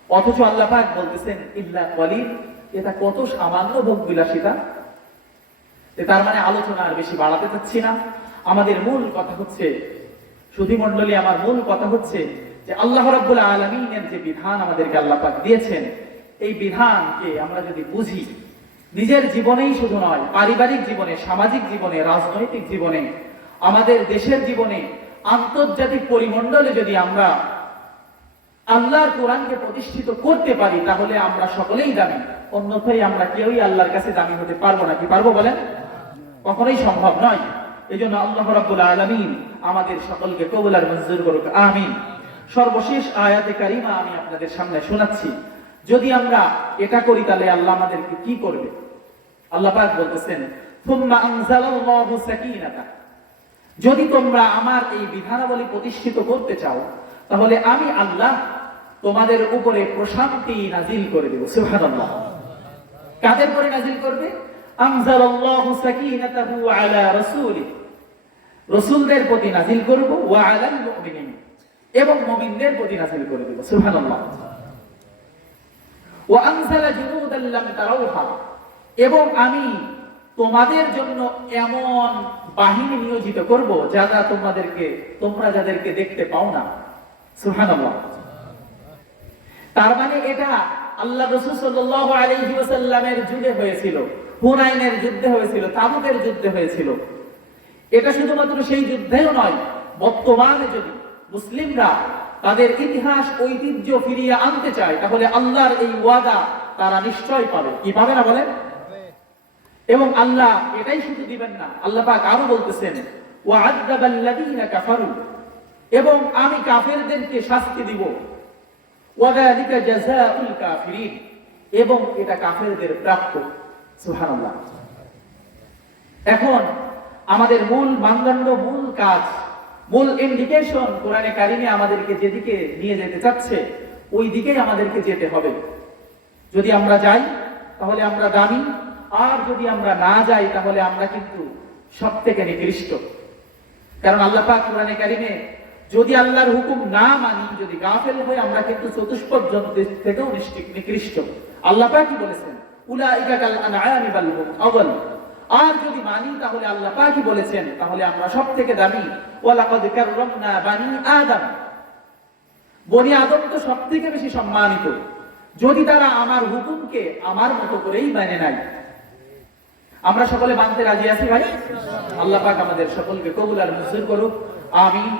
অথচ আল্লাহ পাক বলতেছেন ইল্লা কলিল, এটা কত সামান্য ভোগ বিলাসিতা। তার মানে আলোচনা আর বেশি বাড়াতে চাচ্ছি না। আমাদের মূল কথা হচ্ছে, সুধী মণ্ডলী, আমার মূল কথা হচ্ছে যে আল্লাহ রাব্বুল আলামিনের যে বিধান আমাদেরকে আল্লাহ পাক দিয়েছেন, এই বিধানকে আমরা যদি বুঝি, নিজের জীবনেই শুধু নয়, পারিবারিক জীবনে, সামাজিক জীবনে, রাজনৈতিক জীবনে, আমাদের দেশের জীবনে, আন্তর্জাতিক পরিমণ্ডলে যদি আমরা আল্লাহর কোরআনকে প্রতিষ্ঠিত করতে পারি, তাহলে আমরা সকলেই দামি। অন্যথায় আমরা কেউই আল্লাহর কাছে দামি হতে পারবো না। কি পারবো বলেন? কখনোই সম্ভব নয়। এই জন্য আল্লাহ রাব্বুল আলামিন আমাদের সকলকে কবুল আর মঞ্জুর করুক, আমিন। সর্বশেষ আয়াতে কারিমা আমি আপনাদের সামনে শোনাচ্ছি। যদি আমরা এটা করি তাহলে আল্লাহ আমাদেরকে কি করবে? আল্লাহ পাক বলতেছেন, সুম্মা আনজালাল্লাহু সাকিনাতা, যদি তোমরা আমার এই বিধানাবলী প্রতিষ্ঠিত করতে চাও তাহলে আমি আল্লাহ তোমাদের উপরে প্রশান্তি নাজিল করে দেব। সুবহানাল্লাহ। কাদের উপরে নাজিল করবে? আনজালাল্লাহু সাকিনাতাহু আলা রাসূলি, রাসূলদের প্রতি নাজিল করব, ওয়া আলাল মুমিনিন, এবং মুমিনদের প্রতি নাজিল করে দেব। সুবহানাল্লাহ। ওয়া আনজালা জুনুদান লাম তারাউহা, এবং আমি তোমাদের জন্য এমন বাহিনী নিয়োজিত করব যারা তোমরা যাদেরকে দেখতে পাও না। সুবহানাল্লাহ। তার মানে এটা আল্লাহ রাসূল সাল্লাল্লাহু আলাইহি ওয়াসাল্লামের যুগে হয়েছিল, হুনাইনের যুদ্ধে হয়েছিল, তাবুকের যুদ্ধে হয়েছিল। এটা শুধুমাত্র সেই যুদ্ধেও নয়, বর্তমানে যদি মুসলিমরা তাদের ইতিহাস ঐতিহ্য ফিরিয়ে আনতে চায় তাহলে আল্লাহর এই ওয়াদা তারা নিশ্চয় পাবে। কি পাবে না বলেন? এবং আল্লাহ এটাই শুধু দিবেন না, আল্লাহ পাক আরো বলতেছেন, ওয়া'আযাবাল্লাযীনা কাফারু, এবং আমি কাফেরদেরকে শাস্তি দিব, ওয়াযালিকা জাযাউল কাফিরিন, এবং এটা কাফেরদের প্রাপ্য। সুবহানাল্লাহ। এখন আমাদের মূল মানদণ্ড, মূল কাজ, মূল ইন্ডিকেশন কোরআনে কারিমে আমাদেরকে যেদিকে নিয়ে যেতে চাচ্ছে ওই দিকেই আমাদেরকে যেতে হবে। যদি আমরা যাই তাহলে আমরা দামি, আর যদি আমরা না যাই তাহলে আমরা কিন্তু সবথেকে নিকৃষ্ট। কারণ আল্লাহ পাক কোরআনে কারিমে যদি আল্লাহর হুকুম না মানি, যদি গাফেল হই, আমরা কিন্তু চতুষ্পদ জন্তুর থেকেও নিকৃষ্ট। আল্লাহ পাক কি বলেছেন? উলাইকা কাল আনআমি বাল হুম আযাল। আর যদি মানি তাহলে আল্লাহ পাক কি বলেছেন? তাহলে আমরা সবথেকে দামি। ওয়ালাকাদ কাররামনা বানি আদম, বনি আদম তো সবথেকে বেশি সম্মানিত যদি তারা আমার হুকুমকে আমার মতো করেই মেনে নেয়। আমরা সকলে মানতে রাজি আছি ভাই? আল্লাহ পাক আমাদের সকলকে কবুল আর মঞ্জুর করুক, আমিন।